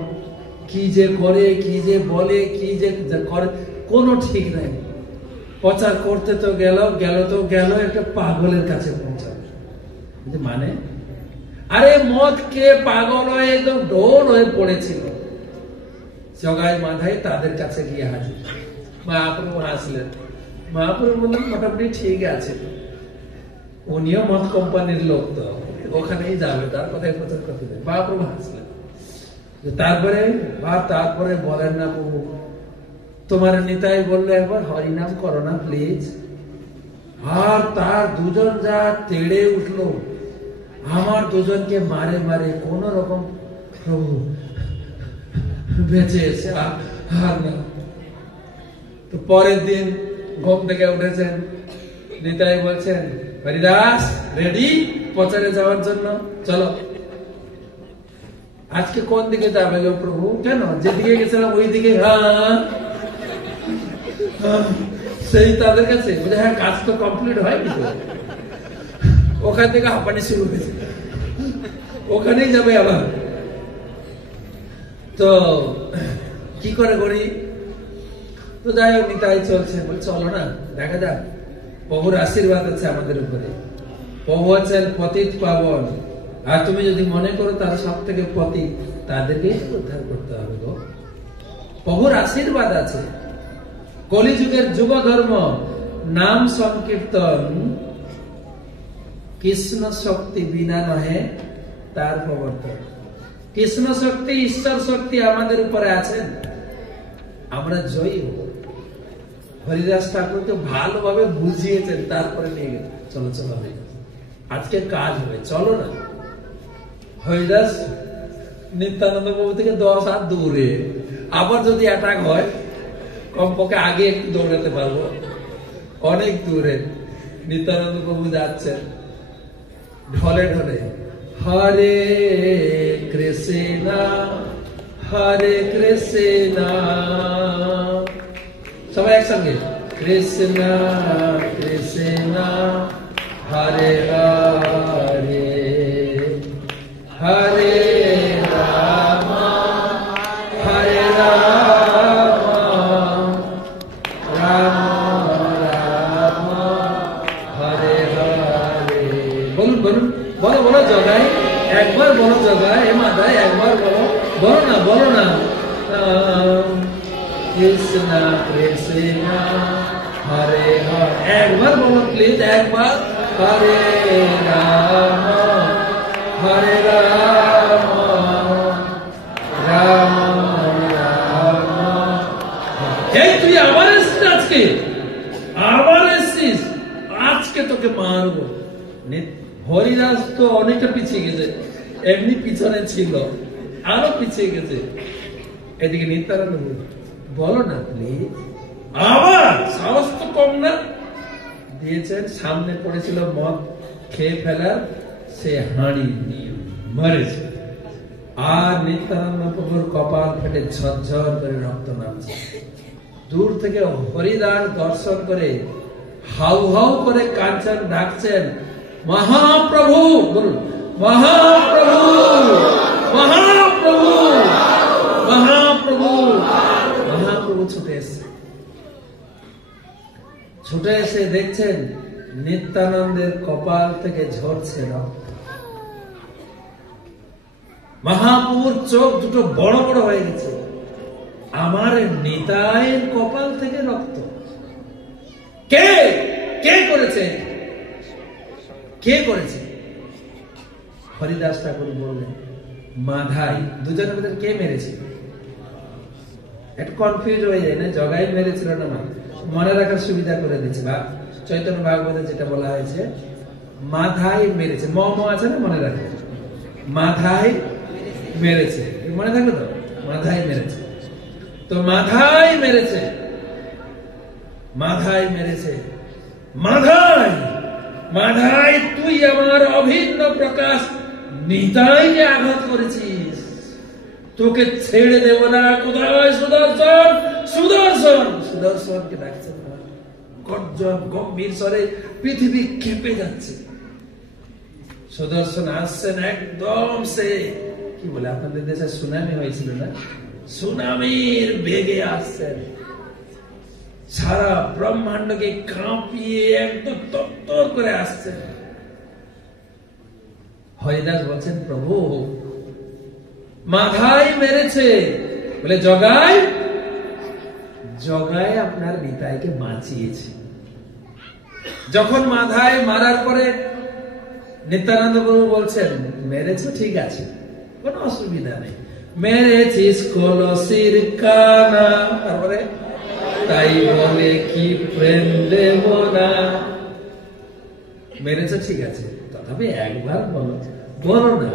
কি যে করে, কি যে বলে, কি যে করে, কোনো ঠিক নাই। প্রচার করতে তো গেল একটা পাগলের কাছে পৌঁছাবে। মানে আরে মদ কে পাগল হয়ে একদম ঢোল হয়ে পড়েছিল, জগায় মাথায় তাদের কাছে গিয়ে হাজির। মহাপ্রভু হাসলেন, মহাপ্রভু বললেন মোটামুটি ঠিক আছে, উনিও মদ কোম্পানির লোক, তো ওখানেই যাবে, তার কথায় প্রচার করতে দেবে। মহাপ্রভু হাসলেন। তারপরে বলেন না প্রভু, তোমার নিতাই বললো একবার হরিনাম করো না প্লিজ। আর তার দুজন যা তেড়ে উঠলো, আমার দুজনকে মারে মারে কোন রকম প্রভু বেঁচে এসে আর না। তো পরের দিন ঘুম থেকে উঠেছেন, নিতাই বলছেন, হরিদাস রেডি প্রচারে যাওয়ার জন্য? চলো। আজকে কোন দিকে যাবে গো প্রভু? কেন, যেদিকে গেছিলাম ওই দিকে? সেই তাদের কাছে হ্যাঁ, কাজ তো কমপ্লিট হয়নি, ওখান থেকে হাঁপানি শুরু হয়েছে, ওখানেই যাবে আবার। তো কি করে করি? তো যাই হোক, নিতাই চলছে, বল চলো না দেখা যাক, প্রভুর আশীর্বাদ আছে আমাদের উপরে। প্রভু আছেন পতিত পাবন, আর তুমি যদি মনে করো তারা সব থেকে পতিত, তাদেরকে উদ্ধার করতে হবে গো। প্রভুর আশীর্বাদ আছে। কলিযুগের যুব ধর্ম নাম সংকীর্তন, কৃষ্ণ শক্তি বিনা নহে তার প্রবর্তন। কৃষ্ণ শক্তি, ঈশ্বর শক্তি আমাদের উপরে আছেন, আমরা জয়ী হব। হরিদাস ঠাকুরকে ভালোভাবে বুঝিয়েছেন, তারপরে নিয়ে গেছেন, চলো চলো আজকে কাজ হবে, চলো না। হরিদাস নিত্যানন্দ প্রভু থেকে 10 হাত দূরে, আবার যদি অ্যাটাক হয় কমপক্ষে আগে একটু দৌড়াতে পারবো, অনেক দূরে। নিত্যানন্দ প্রভু যাচ্ছেন ঢলে ঢলে, হরে কৃষ্ণ হরে কৃষ্ণ, সবাই একসঙ্গে, কৃষ্ণ কৃষ্ণ হরে হরে হরে রাম বলো বলো জগাই, একবার বলো জগাই, এ মাথায় একবার বলো, বলো না বলো না। কৃষ্ণ কৃষ্ণ হরে হরে, একবার বলো প্লিজ, একবার। হরে রাম হরে রাম রাম রাম। এই তুই আবার এসছিস আজকে, আবার এসছিস আজকে, তোকে মারবো। হরিদাস তো অনেকটা পিছিয়ে গেছে, এমনি পিছনে ছিল, আরো পিছিয়ে গেছে। এদিকে নিত্যানন্দ বলো না প্লিজ, আবার সাহস তো কম না। দিয়েছেন, সামনে পড়েছিল মদ খেয়ে ফেলার, সে হাঁড়ি নিয়ে মরেছে। আর নিত্যানন্দ প্রভুর কপাল ফেটে ঝরঝর করে রক্ত নামছে। দূর থেকে হরিদাস দর্শন করে হাউ হাউ করে কাঁদছেন, ডাকছেন মহাপ্রভু, বলুন মহাপ্রভু মহাপ্রভু মহাপ্রভু। মহাপ্রভু ছুটে এসছে, ছুটে এসে দেখছেন নিত্যানন্দের কপাল থেকে ঝরছে রক্ত। মহাপ্রভুর চোখ দুটো বড় বড় হয়ে গেছে, আমার নিতাইয়ের কপাল থেকে রক্ত। কে কে করেছে, কে করেছে? হরিদাস ঠাকুর বললেন মাধাই। দুজনের ভিতরে কে মেরেছে? একটু কনফিউজ হয়ে যায় না, জগাই মেরেছিল না মা? মনে রাখার সুবিধা করে দিচ্ছে বা চৈতন্য ভাগবতে যেটা বলা হয়েছে মাধাই মেরেছে, ম আছে না, মনে রাখবে, মাধাই মেরেছে, মনে থাকবে তো, মাধাই মেরেছে। তো মাধাই মেরেছে, মাধাই মেরেছে, মাধাই মাধাই তুই আমার অভিন্ন প্রকাশ নিতাইকে আঘাত করেছিস, তোকে ছেড়ে দেব না। কোথায় সুদর্শন? সুদর্শন, সুদর্শনকে ডাকছে, গর্জন গম্ভীর স্বরে, পৃথিবী কেঁপে যাচ্ছে। সুদর্শন আসছেন একদম, সে কি বলে, আপনাদের দেশে সুনামি হয়েছিল না, সুনামির বেগে আসছেন, সারা ব্রহ্মাণ্ডকে কাঁপিয়ে একদম তত্তর করে আসছেন। হরিদাস বলছেন প্রভু মাধাই মেরেছে, বলে জগাই, জগাই আপনার নিতাইকে বাঁচিয়েছে। যখন মাধাই মারার পরে নিত্যানন্দ প্রভু বলছেন মেরেছে ঠিক আছে, কোনো অসুবিধা নেই, মেরেছিস কলসির কানা, তারপরে তাই বলে কি প্রেম দেব না। মেরেছে ঠিক আছে, তথাপি একবার বলো, বলো না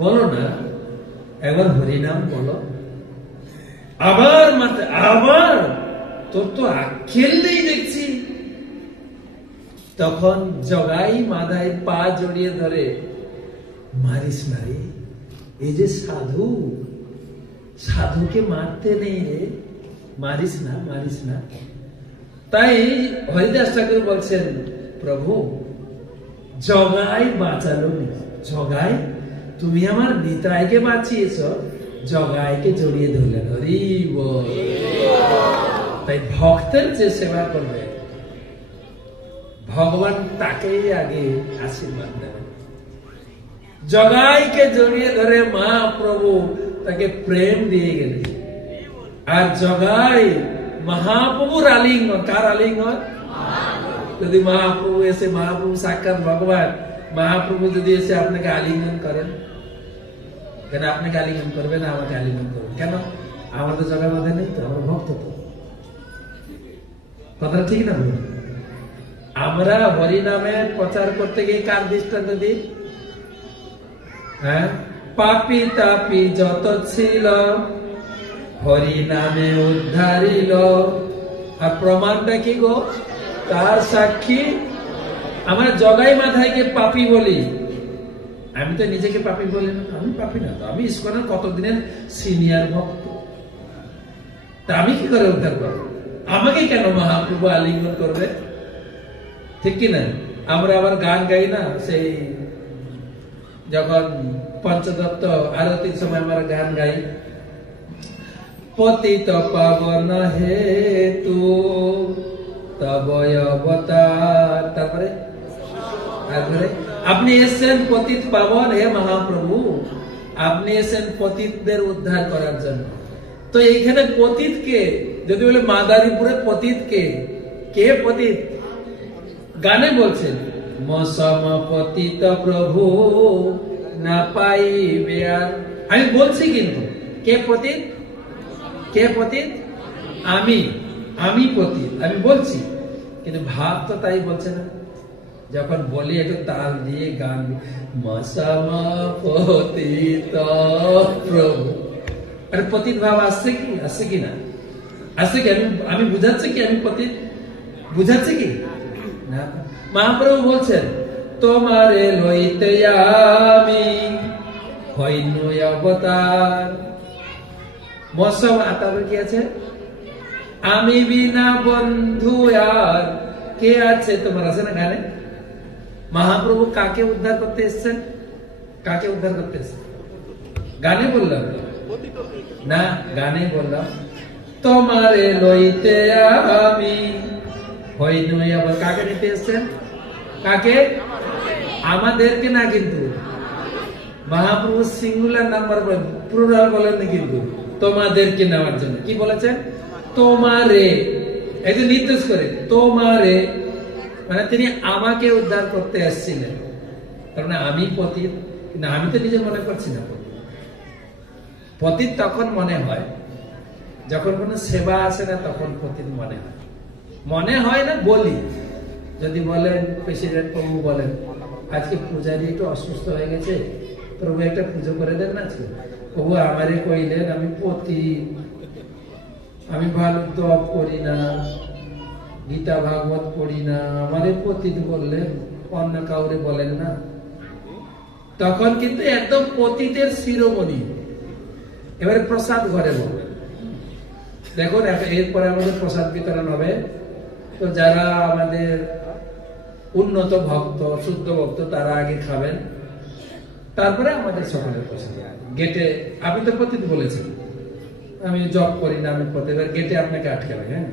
বলো না, একবার হরিনাম বলো। আবার মাথা, আবার তোর তো আক্কেল নেই দেখছি। তখন জগাই মাধাই পা জড়িয়ে ধরে, মারিস মারি, এই যে সাধু, সাধুকে মারতে নেই রে, মারিস না মারিস না। তাই হরিদাস ঠাকুর বলছেন প্রভু জগাই বাঁচালো, জগাই তুমি আমার নিতাইকে বাঁচিয়েছ, জগাইকে জড়িয়ে ধরলেন। হরি বল। তাই ভক্তের যে সেবা করবে ভগবান তাকেই আগে আশীর্বাদ দেবেন। জগাইকে জড়িয়ে ধরে মহাপ্রভু তাকে প্রেম দিয়ে গেলেন। আর জগাই মহাপ্রভুর আলিঙ্গন, কার আলিঙ্গন? যদি মহাপ্রভু এসে, মহাপ্রভু সাক্ষাৎ ভগবান, মহাপ্রভু যদি এসে আপনাকে আলিঙ্গন করেন, কেন আপনাকে আলিঙ্গন করবে না, আমাকে আলিঙ্গন করবেন কেন? আমার তো জগার মধ্যে নেই তো, আমার ভক্ত তো। কথাটা ঠিক না? আমরা হরি নামের প্রচার করতে গিয়ে কার দৃষ্টান্ত দিই? হ্যাঁ, পাপি তাপি যত ছিল হরি নামে উদ্ধারিল। আর প্রমাণটা কি গো? তার সাক্ষী আমরা জগাই মাধাইকে পাপি বলি। আমি তো নিজেকে পাপি বলি না, আমি পাপি না তো, আমি ইস্কনের কতদিনের সিনিয়র ভক্ত। তা আমি কি করে উদ্ধার করবো? আমাকে কেন মহাপ্রভু আলিঙ্গন করবে? ঠিক কিনা? আমরা আবার গান গাই না, সেই যখন পঞ্চদত্ত আরতির সময় আমরা গান গাই, পতিত পাবন হেতু তব অবতার, তারপরে আপনি এসেছেন পতিত পাবন, হে মহাপ্রভু আপনি এসেছেন পতিতদের উদ্ধার করার জন্য। তো এইখানে পতিত কে? যদি বলে মাদারীপুরে পতিত কে? কে পতিত? গানে বলছেন মসম পতিত প্রভু না পাইবে আর। আমি বলছি কিন্তু কে পতিত? কে পতিত? আমি পতিত, আমি বলছি, কিন্তু ভাব তো তাই বলছে না। যখন বলি একটু তাল দিয়ে গান, মসম পতিত প্রভু, আরে পতিত ভাব আসছে কি? আসছে কি না? আসছে কি? আমি বুঝাচ্ছি কি আমি পতিত? বুঝাচ্ছে কি না? মহাপ্রভু বলছেন তোমারে লইতে আমি হইনু অবতার। মসম, তারপরে কি আছে? আমি বিনা বন্ধু আর কে আছে তোমার, আছে না গানে? মহাপ্রভু কাকে উদ্ধার করতে এসছেন? কাকে উদ্ধার করতে এসছেন? গানে বললাম না, গানে বললাম তোমারে লইতে আমি হইনু আবার। কাকে নিতে এসছেন? কাকে? আমাদেরকে না, কিন্তু মহাপ্রভু সিঙ্গুলার নাম্বার বলেন, প্লুরাল বলেননি, কিন্তু তোমাদেরকে নেওয়ার জন্য কি বলেছেন? তোমারে, এই যে নির্দেশ করে তোমারে, মানে তিনি আমাকে উদ্ধার করতে আসছিলেন। তার মানে আমি পতিত, কিন্তু আমি তো নিজে মনে করছি না পতিত। পতিত তখন মনে হয় যখন কোনো সেবা আসে না, তখন পতিত মনে হয়। মনে হয় না বলি, যদি বলেন প্রেসিডেন্ট প্রভু বলেন আজকে পূজারি একটু অসুস্থ হয়ে গেছে, প্রভু একটা পুজো করে দেন না আজকে। প্রভু আমারে কইলেন আমি পতিত, আমি ভালো জপ করি না, গীতা ভাগবত পড়ি না, আমারে পতিত বললেন, অন্য কাউরে বলেন না। তখন কিন্তু একদম পতিতের শিরোমণি। এবারে প্রসাদ ঘরে বলবেন, দেখুন এরপরে আমাদের প্রসাদ বিতরণ হবে। তো যারা আমাদের উন্নত ভক্ত, শুদ্ধ ভক্ত, তারা আগে খাবেন, তারপরে আমাদের সকলের প্রসাদ। গেটে আপনি তো পতিত বলেছেন, আমি জব করি না, আমি পতিত, গেটে আপনাকে আটকাবে। হ্যাঁ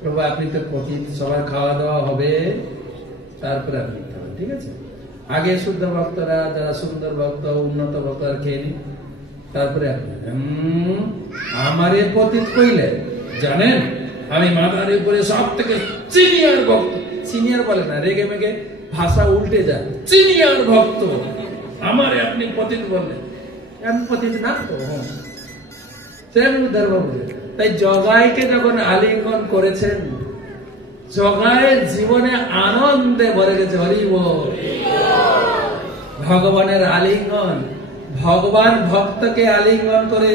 প্রভু আপনি তো পতিত, সবার খাওয়া দাওয়া হবে, তারপরে আপনি খাবেন, ঠিক আছে? আগে শুদ্ধ ভক্তরা, যারা সুন্দর ভক্ত, উন্নত ভক্তরা খেয়ে নিন, তারপরে আপনি। আমারে পতিত কইলে জানেন আমি মাথার উপরে সব থেকে সিনিয়র ভক্ত। সিনিয়র বলে না, রেগে মেগে ভাষা উল্টে যায়, সিনিয়র ভক্ত, আমারে আপনি পতিত বললেন। আমি পতিত না তো, তাই জগাইকে যখন আলিঙ্গন করেছেন, জগাইয়ের জীবনে আনন্দে ভরে গেছে। হরি বল। ভগবানের আলিঙ্গন, ভগবান ভক্তকে আলিঙ্গন করে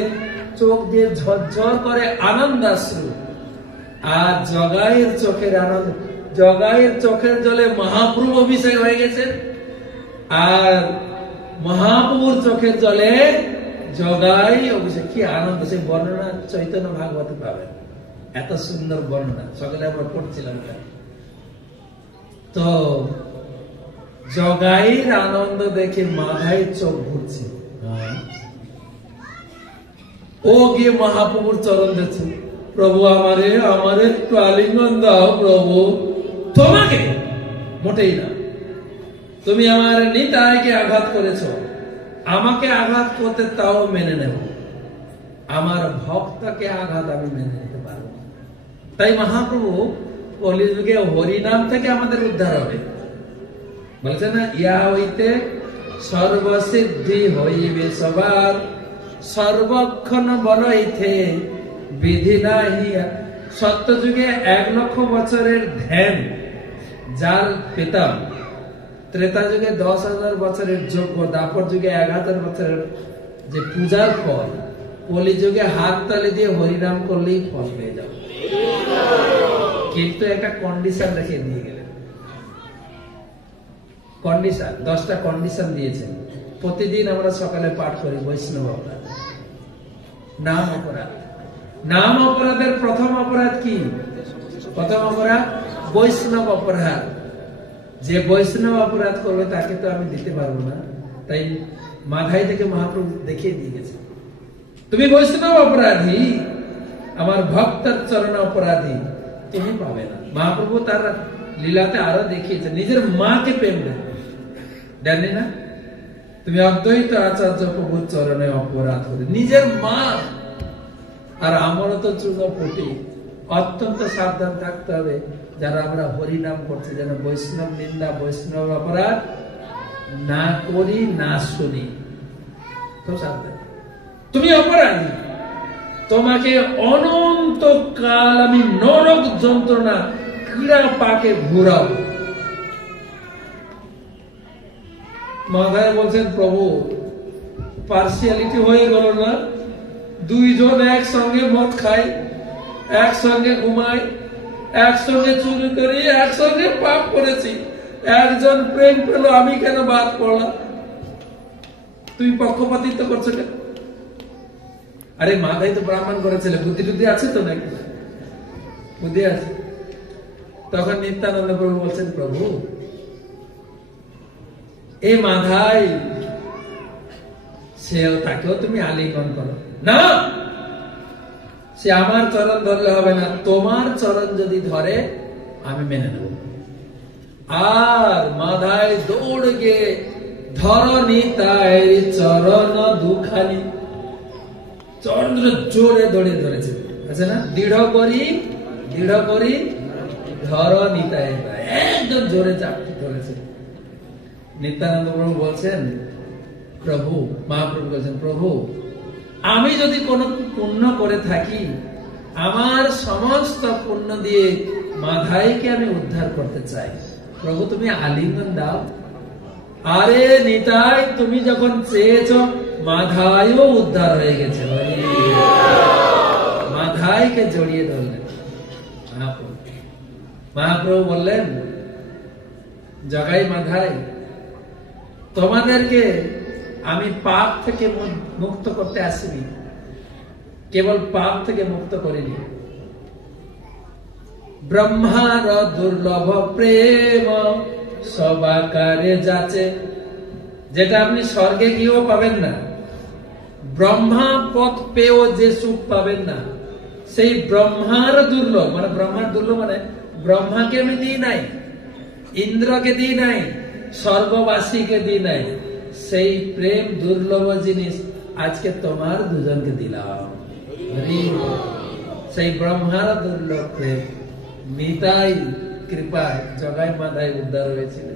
চোখ দিয়ে ঝরঝর করে আনন্দাশ্রু। আর জগাইয়ের চোখের আনন্দ, জগাইয়ের চোখের জলে মহাপ্রভু অভিষেক হয়ে গেছেন, আর মহাপ্রভুর চোখের জলে জগাই অভিষেক। কি আনন্দ! সেই বর্ণনা চৈতন্য ভাগবতে পাবেন, এত সুন্দর বর্ণনা, সকলে আমরা পড়ছিলাম। তো জগাইয়ের আনন্দ দেখে মাথায় চোখ ঘুরছে। ও গিয়ে মহাপ্রভুর চরণ দিচ্ছে, প্রভু আমারে একটু আলিঙ্গন দাও প্রভু। তোমাকে মোটেই না, তুমি আমার নিতাইকে আঘাত করেছো, আমাকে আঘাত করতে তাও মেনে নেব, আমার ভক্তকে আঘাত আমি মেনে নিতে পারবো। তাই মহাপ্রভু কলিযুগে হরিনাম থেকে আমাদের উদ্ধার হবে। বলছে না, ইয়া হইতে সর্বসিদ্ধি হইবে সবার, সর্বক্ষণ বলইতে বিধি নাহি। সত্য যুগে 1 লক্ষ বছরের ধ্যান যার পেতাম, ত্রেতা যুগে 10,000 বছরের যজ্ঞ, দাপর যুগে 1,000 বছরের যে পূজার ফল, কলি যুগে হাত তালে দিয়ে হরিনাম করলেই ফল পেয়ে যাবে। কিন্তু একটা কন্ডিশন রেখে দিয়ে গেলেন। কন্ডিশন, 10টা কন্ডিশন দিয়েছেন। প্রতিদিন আমরা সকালে পাঠ করি বৈষ্ণব অপরাধ, নাম অপরাধ। নাম অপরাধের প্রথম অপরাধ কি? প্রথম অপরাধ বৈষ্ণব অপরাধ। যে বৈষ্ণব অপরাধ করবে তাকে তো আমি দিতে পারবো না, তাই মাথায় থেকে মহাপ্রভু দেখিয়ে দিয়ে গেছে, তুমি বৈষ্ণব অপরাধী, আমার ভক্তের চরণ অপরাধী, তুমি পাবে না। মহাপ্রভু তার লীলাতে আরো দেখিয়েছে, নিজের মাকে প্রেম দেন। দেননি না? তুমি অদ্বৈত আচার্য প্রভুর চরণে অপরাধ করে নিজের মা, আর আমারও তো চূর্ণপটি। অত্যন্ত সাবধান থাকতে হবে যারা আমরা হরিনাম করছি, যেন বৈষ্ণব নিন্দা বৈষ্ণব অপরাধ না করি, না শুনি। তো সাবধান, তুমি অপরাধী, তোমাকে অনন্ত কাল আমি নরক যন্ত্রণা ক্রীড়া পাকে ঘুরাও। মাথায় বলছেন প্রভু পার্সিয়ালিটি হয়ে গেল না? দুইজন একসঙ্গে মদ খাই, একসঙ্গে ঘুমাই, একসঙ্গে চুরি করি, একসঙ্গে পাপ করেছি, একজন প্রেম পেল, আমি কেন বাদ পড়লাম? তুমি পক্ষপাতিত্ব করছো কেন? আরে মাথায় তো ব্রাহ্মণ করেছিল, বুদ্ধি টুদ্ধি আছে তো নাকি? বুদ্ধি আছে। তখন নিত্যানন্দ প্রভু বলছেন, প্রভু এই মাথায় সেও, তাকেও তুমি আলিঙ্গন করো না। সে আমার চরণ ধরলে হবে না, তোমার চরণ যদি ধরে আমি মেনে নেব। আর মাথায় দৌড় গিয়ে ধরনি তাই চরণ দুখানি, চন্দ্র জোরে দৌড়ে ধরেছে, আছে না? দৃঢ় করি ধরনি তাই, একদম জোরে চাপটি ধরেছে। নিত্যানন্দ প্রভু বলছেন, প্রভু, মহাপ্রভু বলছেন, প্রভু আমি যদি কোনো পুণ্য করে থাকি, আমার সমস্ত পুণ্য দিয়ে মাধাইকে আমি উদ্ধার করতে চাই, প্রভু তুমি আলিঙ্গন দাও। আরে নিতাই, তুমি যখন চেয়েছ মাধাইও উদ্ধার হয়ে গেছে। মাধাইকে জড়িয়ে ধরলেন মহাপ্রভু। মহাপ্রভু বললেন, জগাই মাধাই, তোমাদেরকে আমি পাপ থেকে মুক্ত করতে আসিনি, কেবল পাপ থেকে মুক্ত করিনি। ব্রহ্মার দুর্লভ প্রেম সবাকারে যাচ্ছে, যেটা আপনি স্বর্গে গিয়েও পাবেন না, ব্রহ্মা পথ পেয়েও যে সুখ পাবেন না, সেই ব্রহ্মার দুর্লভ, মানে ব্রহ্মার দুর্লভ মানে ব্রহ্মাকে আমি দিই নাই, ইন্দ্রকে দিই নাই, স্বর্গবাসীকে দিই নাই, সেই প্রেম দুর্লভ জিনিস আজকে তোমার দুজনকে দিলাম। সেই ব্রহ্মার দুর্লভ প্রেম নিতাই কৃপায় জগাই মাধাই উদ্ধার হয়েছিল।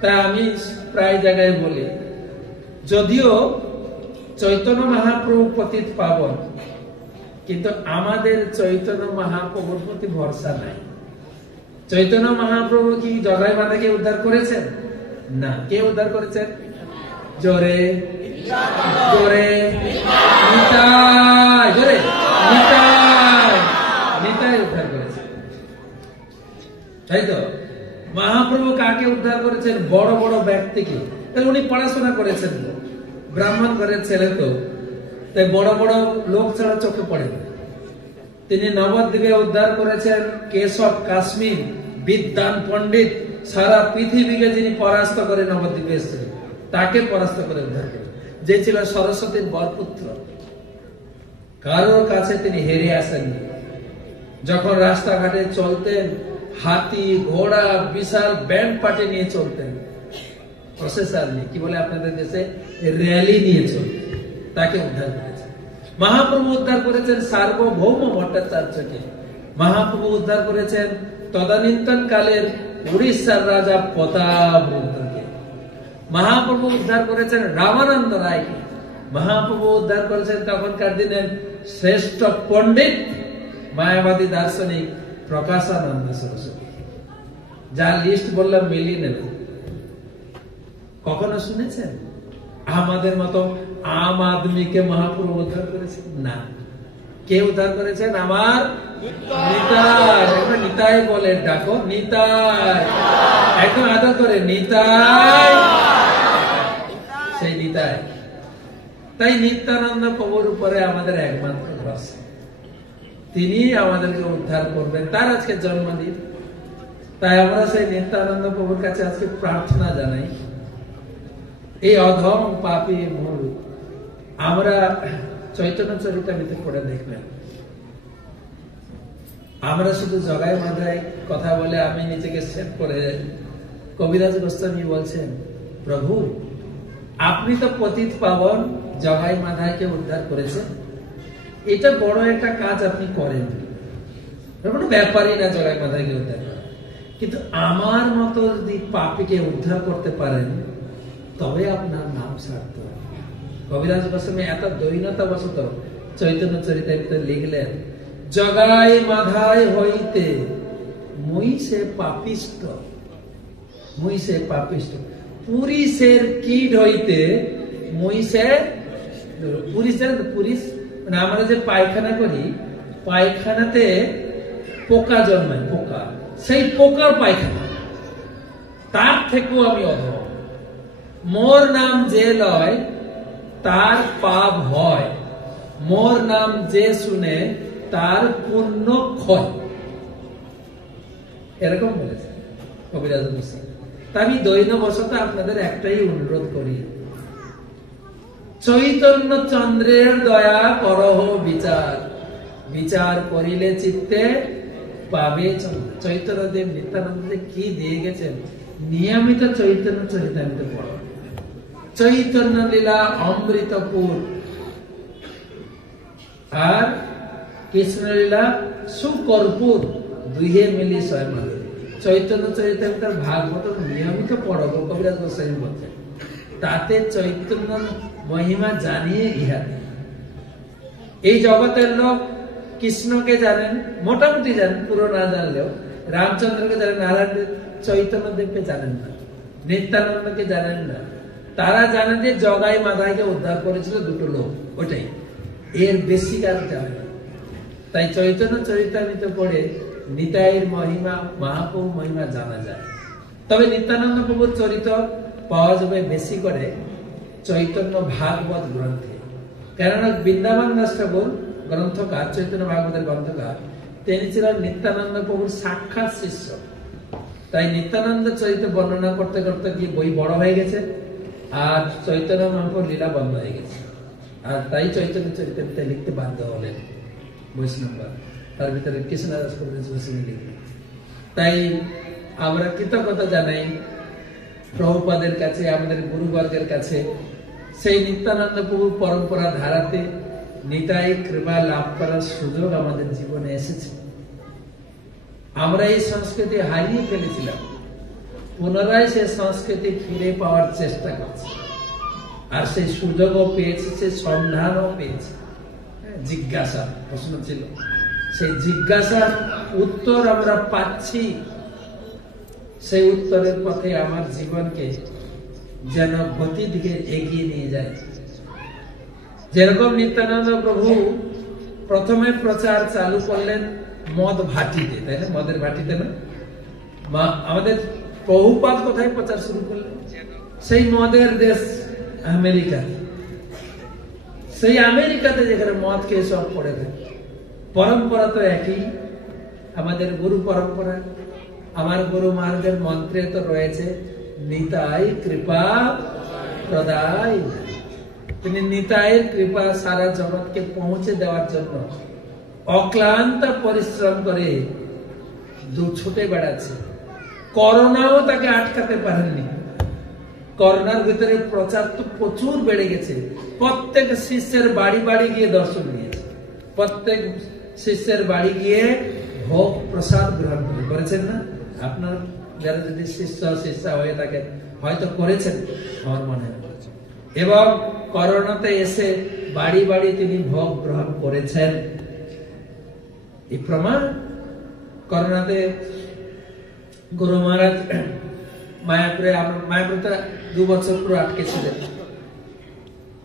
তাই আমি প্রায় জায়গায় বলি, যদিও চৈতন্য মহাপ্রভু পতিত পাবন, কিন্তু আমাদের চৈতন্য মহাপ্রভুর প্রতি ভরসা নাই। চৈতন্য মহাপ্রভু কি জগাই মাধাকে উদ্ধার করেছেন? না। কে উদ্ধার করেছেন? জোরে জোরে নিতাই, জোরে নিতাই, নিতাই উদ্ধার করেছেন। তাই তো মহাপ্রভু কাকে উদ্ধার করেছেন? বড় বড় ব্যক্তিকে। উনি পড়াশোনা করেছেন, ব্রাহ্মণ ঘরের ছেলে তো, তাই বড় বড় লোক ছাড়া চোখে পড়ে না। তিনি নবদ্বীপে উদ্ধার করেছেন কেশব কাশ্মীর বিদ্যান পণ্ডিত, সারা পৃথিবীকে যিনি পরাস্ত করে নবদ্বীপে এসেছিলেন, তাকে পরাস্ত করে উদ্ধার করেন, যে ছিল সরস্বতীর বরপুত্র। কারোর কাছে তিনি হেরে আসেননি। যখন রাস্তাঘাটে চলতেন, হাতি ঘোড়া বিশাল ব্যান্ড পার্টি নিয়ে চলতেন, প্রসেসর নিয়ে, কি বলে আপনাদের দেশে, র্যালি নিয়ে চলতেন, তাকে উদ্ধার করেছেন। মহাপ্রভু উদ্ধার করেছেন সার্বভৌম ভট্টাচার্যকে। মহাপ্রভু উদ্ধার করেছেন তদানীন্তন কালের উড়িষ্যার রাজা প্রতাপরুদ্রকে। মহাপ্রভু উদ্ধার করেছেন রামানন্দ রায়কে। মহাপ্রভু উদ্ধার করেছেন তখনকার দিনের শ্রেষ্ঠ পণ্ডিত মায়াবাদী দার্শনিক প্রকাশানন্দ সরস্বতী, যার লিস্ট বললাম মিলিয়ে নেব। কখনো শুনেছেন আমাদের মতো আম আদমিকে মহাপ্রভু উদ্ধার করেছেন? না। কে উদ্ধার করেছেন? আমার নিতাই। একবার নিতাই বলে ডাকো, নিতাই, একদম আদর করে, নিতাই, সেই নিতাই। তাই নিত্যানন্দ প্রভুর উপরে আমাদের একমাত্র ভরসা, তিনি আমাদেরকে উদ্ধার করবেন। তার আজকে জন্মদিন, তাই আমরা সেই নিত্যানন্দ প্রভুর কাছে আজকে প্রার্থনা জানাই, এই অধম পাপী মূল। আমরা চৈতন্য চরিতামৃতে পড়ে দেখবেন, আমরা শুধু জগাই মাধাই কথা বলে আমি নিজেকে সেভ করে, কবিরাজ গোস্বামী বলছেন প্রভু আপনি তো পতিত পাবন জগাই মাধাইকে উদ্ধার করেছেন, এটা বড় একটা কাজ আপনি করেন, কোনো ব্যাপারই না জগাই মাধাইকে উদ্ধার করা, কিন্তু আমার মতো যদি পাপীকে উদ্ধার করতে পারেন তবে আপনার নাম সার্থক। কবিরাজ গোস্বামী এত দৈন্যতা বশত চৈতন্য চরিতামৃতে লিখলেন, জগাই মাধাই হইতে মুই সে পাপিষ্ট, মুই সে পাপিষ্ট, পুরিশের কীট হইতে মুই সে, পুরিশের, পুরিশ মানে আমরা যে পায়খানা করি, পায়খানাতে পোকা জন্মায়, পোকা, সেই পোকার পায়খানা, তার থেকেও আমি অধম। মোর নাম যে লয় তার পাপ হয়, মোর নাম যে শুনে তার পুণ্য ক্ষয়, এরকম বলেছে কবিরাজ গোস্বামী। আমি দৈন বশত আপনাদের একটাই অনুরোধ করি, চৈতন্য চন্দ্রের দয়া করহ বিচার, বিচার করিলে চিত্তে পাবে চন্দ্র। চৈতন্যদেব নিত্যানন্দ কি দিয়ে গেছেন, নিয়মিত চৈতন্য চরিতামৃত পড়ো, চৈতন্য লীলা অমৃতপুর আর কৃষ্ণ লীলা সুকর্পুর, দুইয়ে মিলি স্বয়ং চৈতন্য চরিতামৃতের ভাগবত নিয়মিত পড়ো, কবিরাজ গোস্বামী বলছেন, তাতে চৈতন্য মহিমা জানিয়ে ইহাতে। এই জগতের লোক কৃষ্ণকে জানেন, মোটামুটি জানেন, পুরো না জানলেও, রামচন্দ্রকে জানেন, নারায়ণ চৈতন্য দেবকে জানেন না, নিত্যানন্দকে জানেন না। তারা জানেন যে জগাই মাধাইকে উদ্ধার করেছিল দুটো লোক, ওটাই, এর বেশি কাজ জানে না। তাই চৈতন্য চরিতামৃত পড়ে নিতাইয়ের মহিমা, মহাপ্রভু মহিমা জানা যায়। তবে নিত্যানন্দ প্রভুর চরিত্র পাওয়া যাবে বেশি করে চৈতন্য ভাগবত গ্রন্থে, কেননা বৃন্দাবন দাস ঠাকুর গ্রন্থকার, চৈতন্য ভাগবতের গ্রন্থকার, তিনি ছিলেন নিত্যানন্দ প্রভুর সাক্ষাৎ শিষ্য। তাই নিত্যানন্দ চরিত্র বর্ণনা করতে করতে গিয়ে বই বড় হয়ে গেছে, আর চৈতন্য মহাপ্রভুর লীলা বন্ধ হয়ে গেছে, আর তাই চৈতন্য চরিত্রটা লিখতে বাধ্য হলেন বৈষ্ণবরা, তার ভিতরে কৃষ্ণদাস কবিরাজ গোস্বামী লিখলেন। তাই আমরা কৃতজ্ঞতা জানাই প্রভুপাদের কাছে, আমাদের গুরুবর্গের কাছে, সেই নিত্যানন্দ প্রভুর পরম্পরা ধারাতে নিতাই কৃপা লাভ করার সুযোগ আমাদের জীবনে এসেছে। আমরা এই সংস্কৃতি হারিয়ে ফেলেছিলাম, পুনরায় সেই সংস্কৃতি ফিরে পাওয়ার চেষ্টা করছি, আর সেই সুযোগও পেয়েছে, সেই সন্ধানও পেয়েছে। জিজ্ঞাসা প্রশ্ন ছিল, সেই জিজ্ঞাসার উত্তর আমরা পাচ্ছি, সেই উত্তরের পথে আমার জীবনকে যেন গতি দিকে এগিয়ে নিয়ে যায়। যেরকম নিত্যানন্দ প্রভু প্রথমে প্রচার চালু করলেন মদ ভাটিতে, তাই না, মদের ভাটিতে না, আমাদের প্রভুপাদ কোথায় প্রচার শুরু করলেন, সেই মদের দেশ আমেরিকা, সেই আমেরিকাতে যেখানে মদ খেয়ে সব পড়ে থাকে। পরম্পরা তো একই, আমাদের গুরু পরম্পরা, আমার গুরু মহারাজের মন্ত্রে তো রয়েছে নিতাই কৃপা প্রদায়। তিনি নিতাইয়ের কৃপা সারা জগৎকে পৌঁছে দেওয়ার জন্য অক্লান্ত পরিশ্রম করে ছুটে বেড়াচ্ছে। করোনাও তাকে আটকাতে পারেননি। করোনার ভিতরে প্রচার তো প্রচুর বেড়ে গেছে, প্রত্যেক শিষ্যের বাড়ি বাড়ি গিয়ে দর্শন দিয়েছে, প্রত্যেক শিষ্যের বাড়ি গিয়ে ভোগ প্রসাদ গ্রহণ করেছেন না? আপনার যারা যদি শিষ্যা হয়ে থাকেন হয়তো করেছেন আমার মনে হয়। এবং করোনাতে এসে বাড়ি বাড়ি তিনি ভোগ গ্রহণ করেছেন, এই প্রমাণ। করোনাতে গুরু মহারাজ মায়াপুরে, মায়াপুরে 2 বছর পুরো আটকে ছিলেন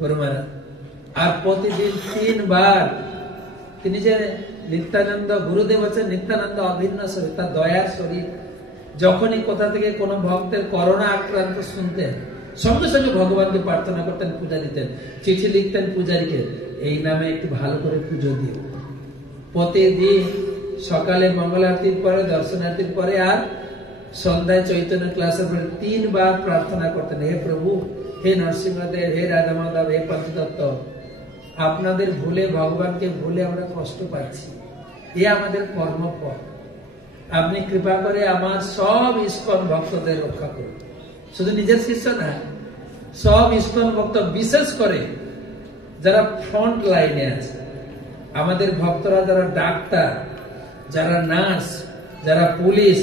গুরু মহারাজ, আর প্রতিদিন 3 বার তিনি যে নিত্যানন্দ, গুরুদেব হচ্ছেন নিত্যানন্দ অভিন্ন শরীর, তার দয়ার শরীর। যখনই কোথা থেকে কোনো ভক্তের করোনা আক্রান্ত শুনতেন, সঙ্গে সঙ্গে ভগবানকে প্রার্থনা করতেন, পূজা দিতেন, চিঠি লিখতেন পূজারীকে, এই নামে একটু ভালো করে পুজো দিও। প্রতিদিন সকালে মঙ্গল আরতির পরে, দর্শনার্থীর পরে, আর সন্ধ্যায় চৈতন্য ক্লাসের পরে 3 বার প্রার্থনা করতেন, হে প্রভু, হে নরসিংহদেব, হে রাধা মাধব, হে পঞ্চতত্ত্ব, আপনাদের ভুলে, ভগবানকে ভুলে আমরা কষ্ট পাচ্ছি, এ আমাদের কর্মফল। আপনি কৃপা করে আমার সব ইস্কন ভক্তদের রক্ষা করুন। শুধু নিজের শিষ্য না, সব ইস্কন ভক্ত, বিশেষ করে যারা ফ্রন্ট লাইনে আছে, আমাদের ভক্তরা যারা ডাক্তার, যারা নার্স, যারা পুলিশ,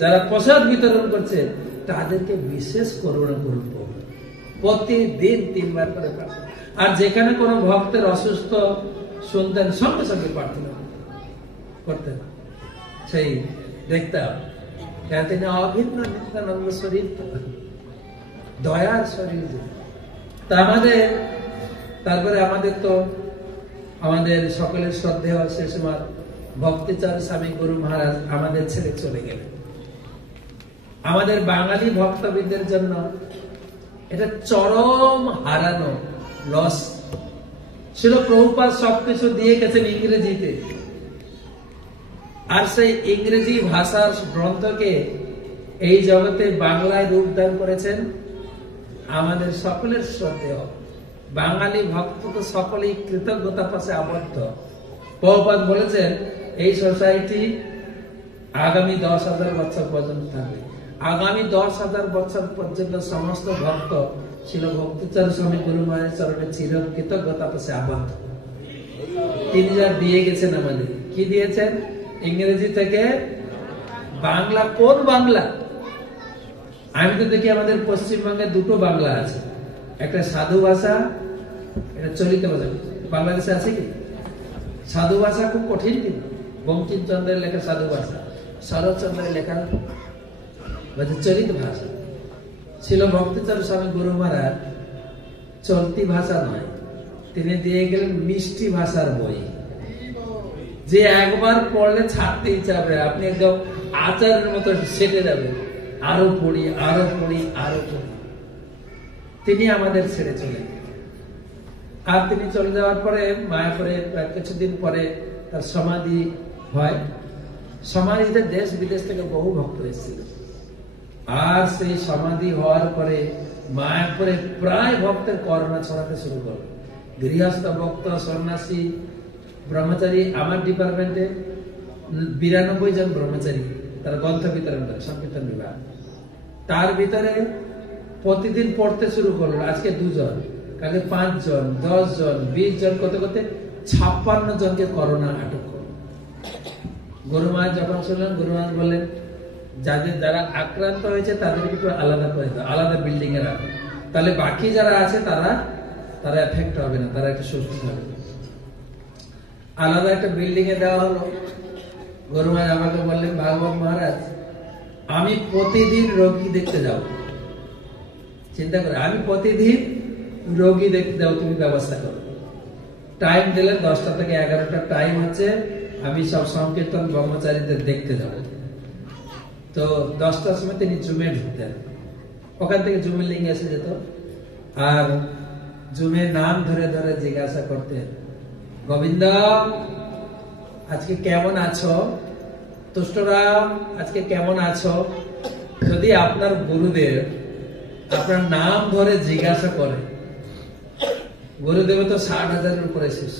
যারা প্রসাদ বিতরণ করছে, তাদেরকে বিশেষ করুণা করুন। প্রতিদিন 3 বার করে প্রার্থনা। আর যেখানে কোনো ভক্তের অসুস্থ শুনতেন, সঙ্গে সঙ্গে প্রার্থনা করতেন, সেই দেখতাম তিনি অভিন্ন নিত্যানন্দ শরীর, দয়ার শরীর। তা তারপরে আমাদের তো আমাদের সকলের শ্রদ্ধেয় সে সময় ভক্তিচার স্বামী গুরু মহারাজ আমাদের ছেড়ে চলে গেলেন। আমাদের বাঙালি ভক্তবৃন্দের জন্য এটা চরম হারানো, লস ছিল। প্রভুপাদ সবকিছু দিয়ে গেছেন ইংরেজিতে, আর সেই ইংরেজি ভাষার গ্রন্থকে এই জগতে বাংলায় রূপদান করেছেন আমাদের সকলের শ্রদ্ধেয় বাঙালি ভক্ত। তো সকলেই কৃতজ্ঞতা পাশে আবদ্ধ। প্রভুপাদ বলেছেন এই সোসাইটি আগামী 10,000 বছর পর্যন্ত থাকবে। আগামী 10,000 বছর পর্যন্ত সমস্ত ভক্ত ছিল ভক্তিচার স্বামী গুরু মহারাজ চরণে চির কৃতজ্ঞতা পাশে আবদ্ধ। তিনি যা দিয়ে গেছেন আমাদের, কি দিয়েছেন? ইংরেজি থেকে বাংলা। কোন বাংলা? আমি তো দেখি আমাদের পশ্চিমবঙ্গে দুটো বাংলা আছে, একটা সাধু ভাষা, একটা চলিত ভাষা। বাংলাদেশে আছে কি? সাধু ভাষা খুব কঠিন, কিন্তু বঙ্কিমচন্দ্রের লেখা সাধু ভাষা, শরৎচন্দ্রের লেখা চলিত ভাষা ছিল। ভক্তিচার স্বামী গুরু মহারাজ চলতি ভাষা নয়, তিনি দিয়ে গেলেন মিষ্টি ভাষার বই, যে একবার পড়লে ছাড়তে ইচ্ছা হবে, আপনি একদম আচারের মতো সেটে যাবে, আরো পড়ি, আরো পড়ি, আরো পড়ি। তিনি আমাদের ছেড়ে চলে গেলেন। আর তিনি চলে যাওয়ার পরে মায়াপুরে কিছুদিন পরে তার সমাধি হয়। সমাধিতে দেশ বিদেশ থেকে বহু ভক্ত এসেছিল। আর সেই সমাধি হওয়ার পরে মায়াপুরে প্রায় ভক্তের করোনা ছড়াতে শুরু করলো। গৃহস্থ ভক্ত, সন্ন্যাসী, ব্রহ্মচারী। আমার ডিপার্টমেন্টে 92 জন ব্রহ্মচারী, তারা গ্রন্থ বিতরণ করে, সংকীর্তন বিভাগ। তার ভিতরে প্রতিদিন পড়তে শুরু করলো। আজকে 2 জন, কালকে 5 জন, 10 জন, 20 জন, করতে করতে 56 জনকে করোনা আটক করলো। গুরু মহারাজ যখন শুনলেন, গুরু মহারাজ বললেন যারা আক্রান্ত হয়েছে তাদেরকে একটু আলাদা করে দাও, আলাদা বিল্ডিং এ রাখো, তাহলে বাকি যারা আছে তারা এফেক্ট হবে না, তারা একটু সুস্থ হবে। আলাদা একটা বিল্ডিং এ দেওয়া হলো। গুরু মহারাজ আমাকে বললেন, ভাগবত মহারাজ আমি প্রতিদিন রোগী দেখতে যাব। চিন্তা করে, আমি প্রতিদিন রোগী দেখতে যাও, তুমি ব্যবস্থা করো। টাইম দিলেন 10টা থেকে 11টা টাইম হচ্ছে, আমি সব সংকীর্তন ব্রহ্মচারীদের দেখতে যাব। তো 10টার সময় তিনি জুমে ঢুকতেন, ওখান থেকে জুমের লিঙ্গে এসে যেত, আর জুমের নাম ধরে ধরে জিজ্ঞাসা করতেন, গোবিন্দ আজকে কেমন আছো? তুষ্টরাম আজকে কেমন আছো? যদি আপনার গুরুদেব আপনার নাম ধরে জিজ্ঞাসা করে, গুরুদেব তো 60,000-এর উপরে শেষ,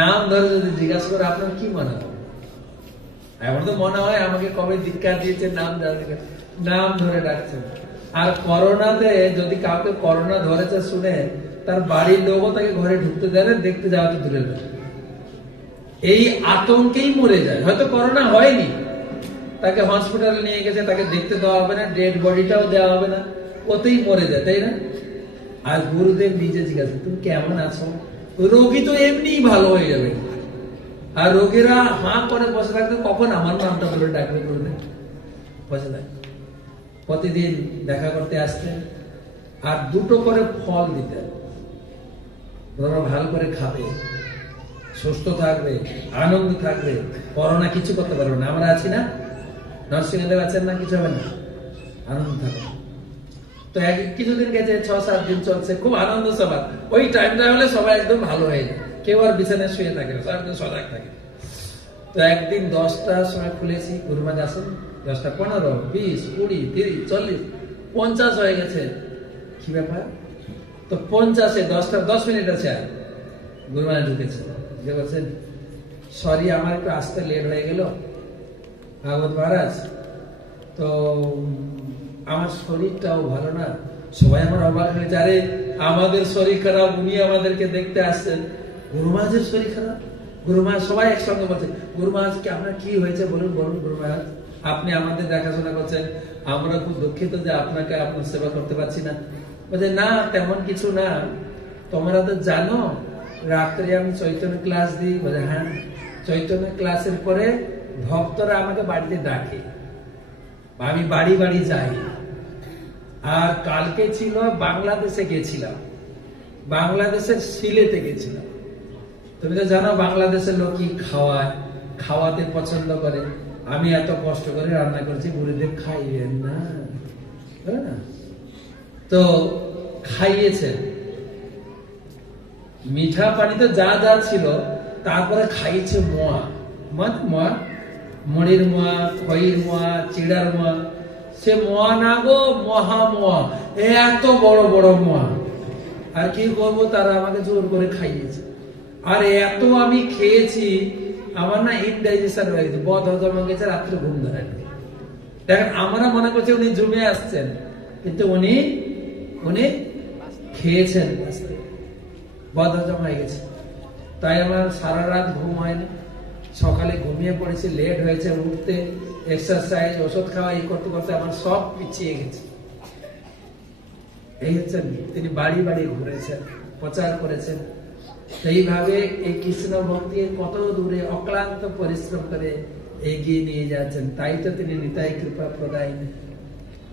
নাম ধরে যদি জিজ্ঞাসা করে আপনার কি মনে হয়? এমন তো মনে হয় আমাকে কবে দীক্ষা দিয়েছে, নাম ধরে ডাকছেন। আর করোনাতে যদি কাউকে করোনা ধরেছে শুনে তার বাড়ির লোকও তাকে ঘরে ঢুকতে দেয় না, দেখতে যাওয়া তো দূরের কথা। এই আতঙ্কেই মরে যায়। হয়তো করোনা হয়নি, তাকে হসপিটালে নিয়ে গেছে, তাকে দেখতে দেওয়া হবে না, ডেড বডিটাও দেওয়া হবে না, ওতেই মরে যায়, তাই না? আর গুরুদেব নিজে জিজ্ঞাসা, তুমি কেমন আছো? রোগী তো এমনিই ভালো হয়ে যাবে, আর রোগীরা হাঁ করে বসে থাকবে, কখন আমার নামটা বলে ডাকবে গুরুদেব, বসে থাকে। প্রতিদিন দেখা করতে আসতেন, আর 2টো করে ফল দিতেন, ভালো করে খাবে, সুস্থ থাকবে, আনন্দ থাকবে, করোনা কিছু করতে পারবে না। আমরা আছি না, নরসিংহদেব আছেন না, কিছু হবে না, আনন্দ থাকবে। তো কিছুদিন গেছে, 6-7 দিন চলছে, খুব আনন্দ সবার। ওই টাইমটা হলে সবাই একদম ভালো হয়ে যায়, কেউ আর বিছানায় শুয়ে থাকে না, সবাই একদম সজাগ থাকে। তো একদিন 10টার সময় খুলেছি, গুরু মহারাজ আসেন, 10টা 15, 20, 20, 30, 40, 50 হয়ে গেছে। কি ব্যাপার? তো 50-এ 10 মিনিট আছে, আর গুরু মহারাজ ঢুকেছে, যে বলছেন, সরি আমার একটু আসতে লেট হয়ে গেল ভাগবত মহারাজ, তো আমার শরীরটাও ভালো না, সবাই আমার অবাক হয়ে যারে, আমাদের শরীর খারাপ, উনি আমাদেরকে দেখতে আসছেন, গুরু মহারাজের শরীর খারাপ। গুরু মহারাজ সবাই একসঙ্গে বলছে, গুরু মহারাজ কি আপনার কি হয়েছে বলুন বলুন গুরু মহারাজ, আপনি আমাদের দেখাশোনা করছেন, আমরা খুব দুঃখিত যে আপনাকে আপনার সেবা করতে পারছি না। বলছে না তেমন কিছু না, তোমরা তো জানো রাত্রে আমি চৈতন্য ক্লাস দিই। বলে হ্যাঁ, চৈতন্য ক্লাসের পরে ভক্তরা আমাকে বাড়িতে ডাকে, আমি বাড়ি বাড়ি যাই। আর কালকে ছিল বাংলাদেশে গেছিলাম, বাংলাদেশের সিলেটে গেছিলাম। তুমি তো জানো বাংলাদেশের লোক কি খাওয়ায়, খাওয়াতে পছন্দ করে। আমি এত কষ্ট করে রান্না করেছি, গুরুদেব খাইবেন না, তো খাইয়েছেন। মিঠা পানি তো যা যা ছিল, তারপরে খাইয়েছে মোয়া, মোয়া, মুড়ির মোয়া, খইর মোয়া, চিড়ার মোয়া। সে মোয়া না গো, মহা মোয়া, এত বড় বড় মোয়া। আর কি করবো, তারা আমাকে জোর করে খাইয়েছে। আর এত আমি খেয়েছি, আমার না ইনডাইজেশন হয়ে গেছে, বদ হজম হয়ে গেছে, রাত্রে ঘুম ধরেনি। দেখেন আমরা মনে করছি উনি জমে আসছেন, কিন্তু উনি খেয়েছেন, বদ হজম হয়ে গেছে। তাই আমার সারা রাত ঘুম হয়নি, সকালে ঘুমিয়ে পড়েছি, লেট হয়েছে উঠতে, এক্সারসাইজ, ওষুধ খাওয়া, এই করতে করতে আমার সব পিছিয়ে গেছে। এই হচ্ছে তিনি বাড়ি বাড়ি ঘুরেছেন, প্রচার করেছেন। এইভাবে এই কৃষ্ণ ভক্তি কত দূরে অক্লান্ত পরিশ্রম করে এগিয়ে নিয়ে যাচ্ছেন। তাই তো তিনি নিতাই কৃপা প্রদায়।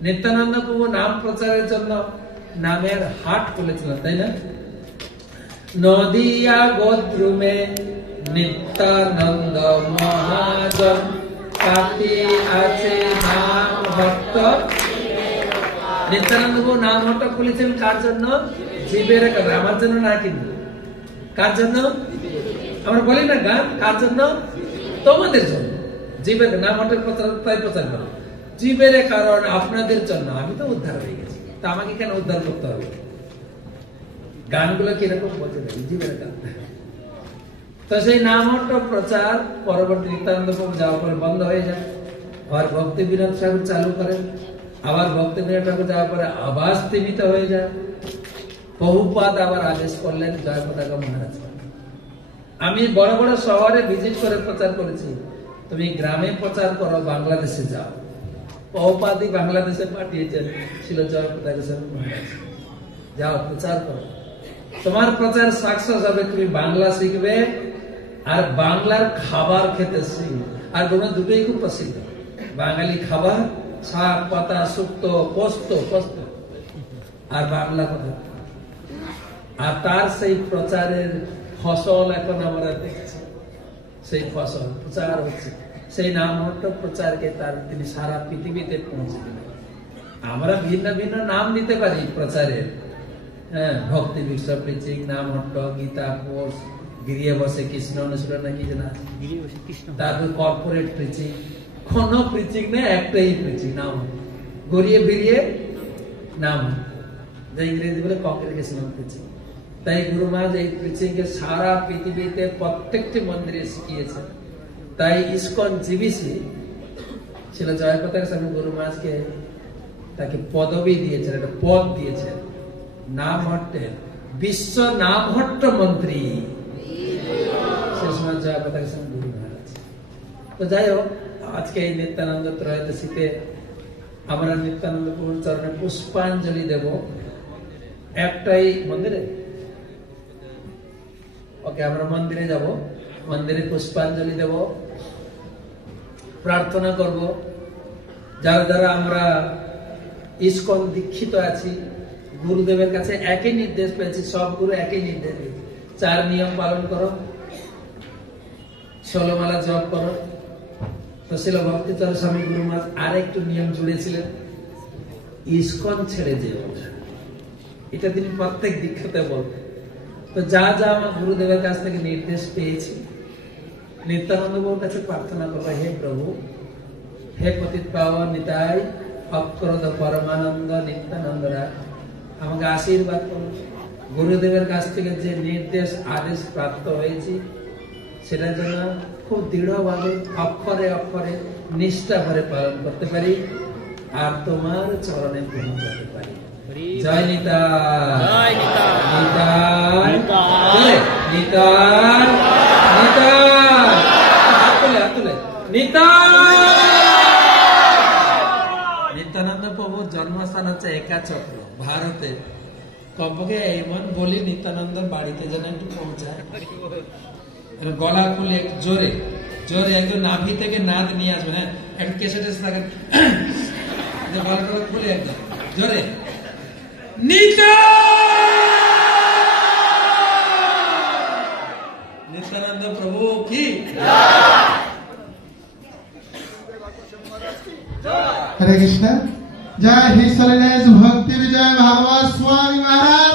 নিত্যানন্দ প্রভু নাম প্রচারের জন্য নামের হাট খুলেছিলেন, তাই না? নদিয়া গোদ্রুমে নিত্যানন্দ মহাজন, কাতি আছে নাম ভক্ত। নিত্যানন্দ প্রভু নাম হট্ট খুলেছেন কার জন্য? জীবের কারণে, আমার জন্য না। কিন্তু কার জন্য? আমরা বলি না গান, কার জন্য? তোমাদের জন্য। জীবের নাম হট্ট প্রচার করো, জীবের কারণ আপনাদের জন্য। আমি তো উদ্ধার হয়ে গেছি, তা আমাকে কেন উদ্ধার করতে হবে? গানগুলো কিরকম বলতে পারি, জীবের কারণ। তো সেই নাম হট্ট প্রচার পরবর্তী নিত্যানন্দ প্রভু যাওয়ার পরে বন্ধ হয়ে যায়। আবার ভক্তি বিনোদ ঠাকুর চালু করেন, আবার ভক্তি বিনোদ ঠাকুর যাওয়ার পরে আবার স্তীমিত হয়ে যায়। বহুপাত আবার আদেশ করলেন জয় পতাকা মহারাজ। আমি বড় বড় শহরে ভিজিট করে প্রচার করেছি, তুমি গ্রামে প্রচার করো, বাংলাদেশে যাও। বহুপাতই বাংলাদেশে পাঠিয়েছেন ছিল জয় পতাকা মহারাজ, যাও প্রচার করো, তোমার প্রচার সাকসেস হবে। তুমি বাংলা শিখবে আর বাংলার খাবার খেতে শিখবে। আর তোমার দুটোই খুব প্রসিদ্ধ, বাঙালি খাবার, শাক পাতা, শুক্তো, পোস্ত, আর বাংলা কথা। আর তার সেই প্রচারের ফসল এখন আমরা দেখছি, সেই ফসল প্রচার হচ্ছে। সেই নাম হট্ট প্রচারকে তিনি সারা পৃথিবীতে পৌঁছে দিলেন। আমরা ভিন্ন ভিন্ন নাম দিতে পারি প্রচারের, হ্যাঁ, ভক্তি বিশ্ব প্রিচিং, নাম হট্ট, গীতা কোর্স, গিরিয়ে বসে কৃষ্ণ অনুশীলন নাকি জানা, তারপর কর্পোরেট প্রিচিং। কোন প্রিচিং নেই, একটাই প্রিচিং, নাম গড়িয়ে বেরিয়ে নাম, যা ইংরেজি বলে কংগ্রেগেশনাল প্রিচিং। তাই গুরু মহারাজ এই প্রিচিং কে সারা পৃথিবীতে প্রত্যেকটি মন্দিরে শিখিয়েছেন। তাই ইসকন জিবিসি ছিল জয় পতাকা স্বামী গুরু মহারাজকে তাকে পদবী দিয়েছেন, একটা পদ দিয়েছেন, নাম হট্টের বিশ্ব নাম হট্ট মন্ত্রী। শেষ সময় জয় পতাকা স্বামী গুরু মহারাজ। তো যাই হোক, আজকে এই নিত্যানন্দ ত্রয়োদশীতে আমরা নিত্যানন্দ প্রভুর চরণে পুষ্পাঞ্জলি দেব। একটাই মন্দিরে, ওকে, আমরা মন্দিরে যাব, মন্দিরে পুষ্পাঞ্জলি দেব, প্রার্থনা করব। যারা যারা আমরা ইসকন দীক্ষিত আছি, গুরুদেবের কাছে একই নির্দেশ পেয়েছি, সব গুরু একই নির্দেশ দিয়েছে, 4 নিয়ম পালন করো, 16 মালা জপ করো। তো শিল ভক্তিচরণ স্বামী গুরু মহারাজ আরেকটু নিয়ম জুড়েছিলেন, ইসকন ছেড়ে যেও না। এটা তিনি প্রত্যেক দীক্ষাতে বলতেন। তো যা যা আমার গুরুদেবের কাছ থেকে নির্দেশ পেয়েছি, নিত্যানন্দ বাবুর কাছে প্রার্থনা করবো, হে প্রভু, হে পতিত পাবন নিতাই অক্রোধ পরমানন্দ নিত্যানন্দরা, আমাকে আশীর্বাদ করুন। গুরুদেবের কাছ থেকে যে নির্দেশ আদেশ প্রাপ্ত হয়েছি, সেটা যেন খুব দৃঢ়ভাবে অক্ষরে অক্ষরে নিষ্ঠা ভরে পালন করতে পারি, আর তোমার চরণে পৌঁছাতে পারি। জয় নিতাই, জয় নিতাই, নিতাই, নিতাই, নিতাই, নিতাই, হাত তুলে নিতাই। নিত্যানন্দ প্রভুর জন্মস্থান হচ্ছে একাচক্র ভারতে। কমপক্ষে এমন বলি নিত্যানন্দের বাড়িতে যেন একটু পৌঁছায়, গলা খুলে একটু জোরে জোরে একদম নাভি থেকে নাদ নিয়ে আসবেন। হ্যাঁ, একটু কেসে টেসে থাকেন, গলা টলা খুলে একদম জোরে নিত্যানন্দ প্রভু কি। हरे कृष्ण। जय हिस्सलेश भक्ति विजय भागवत स्वामी महाराज।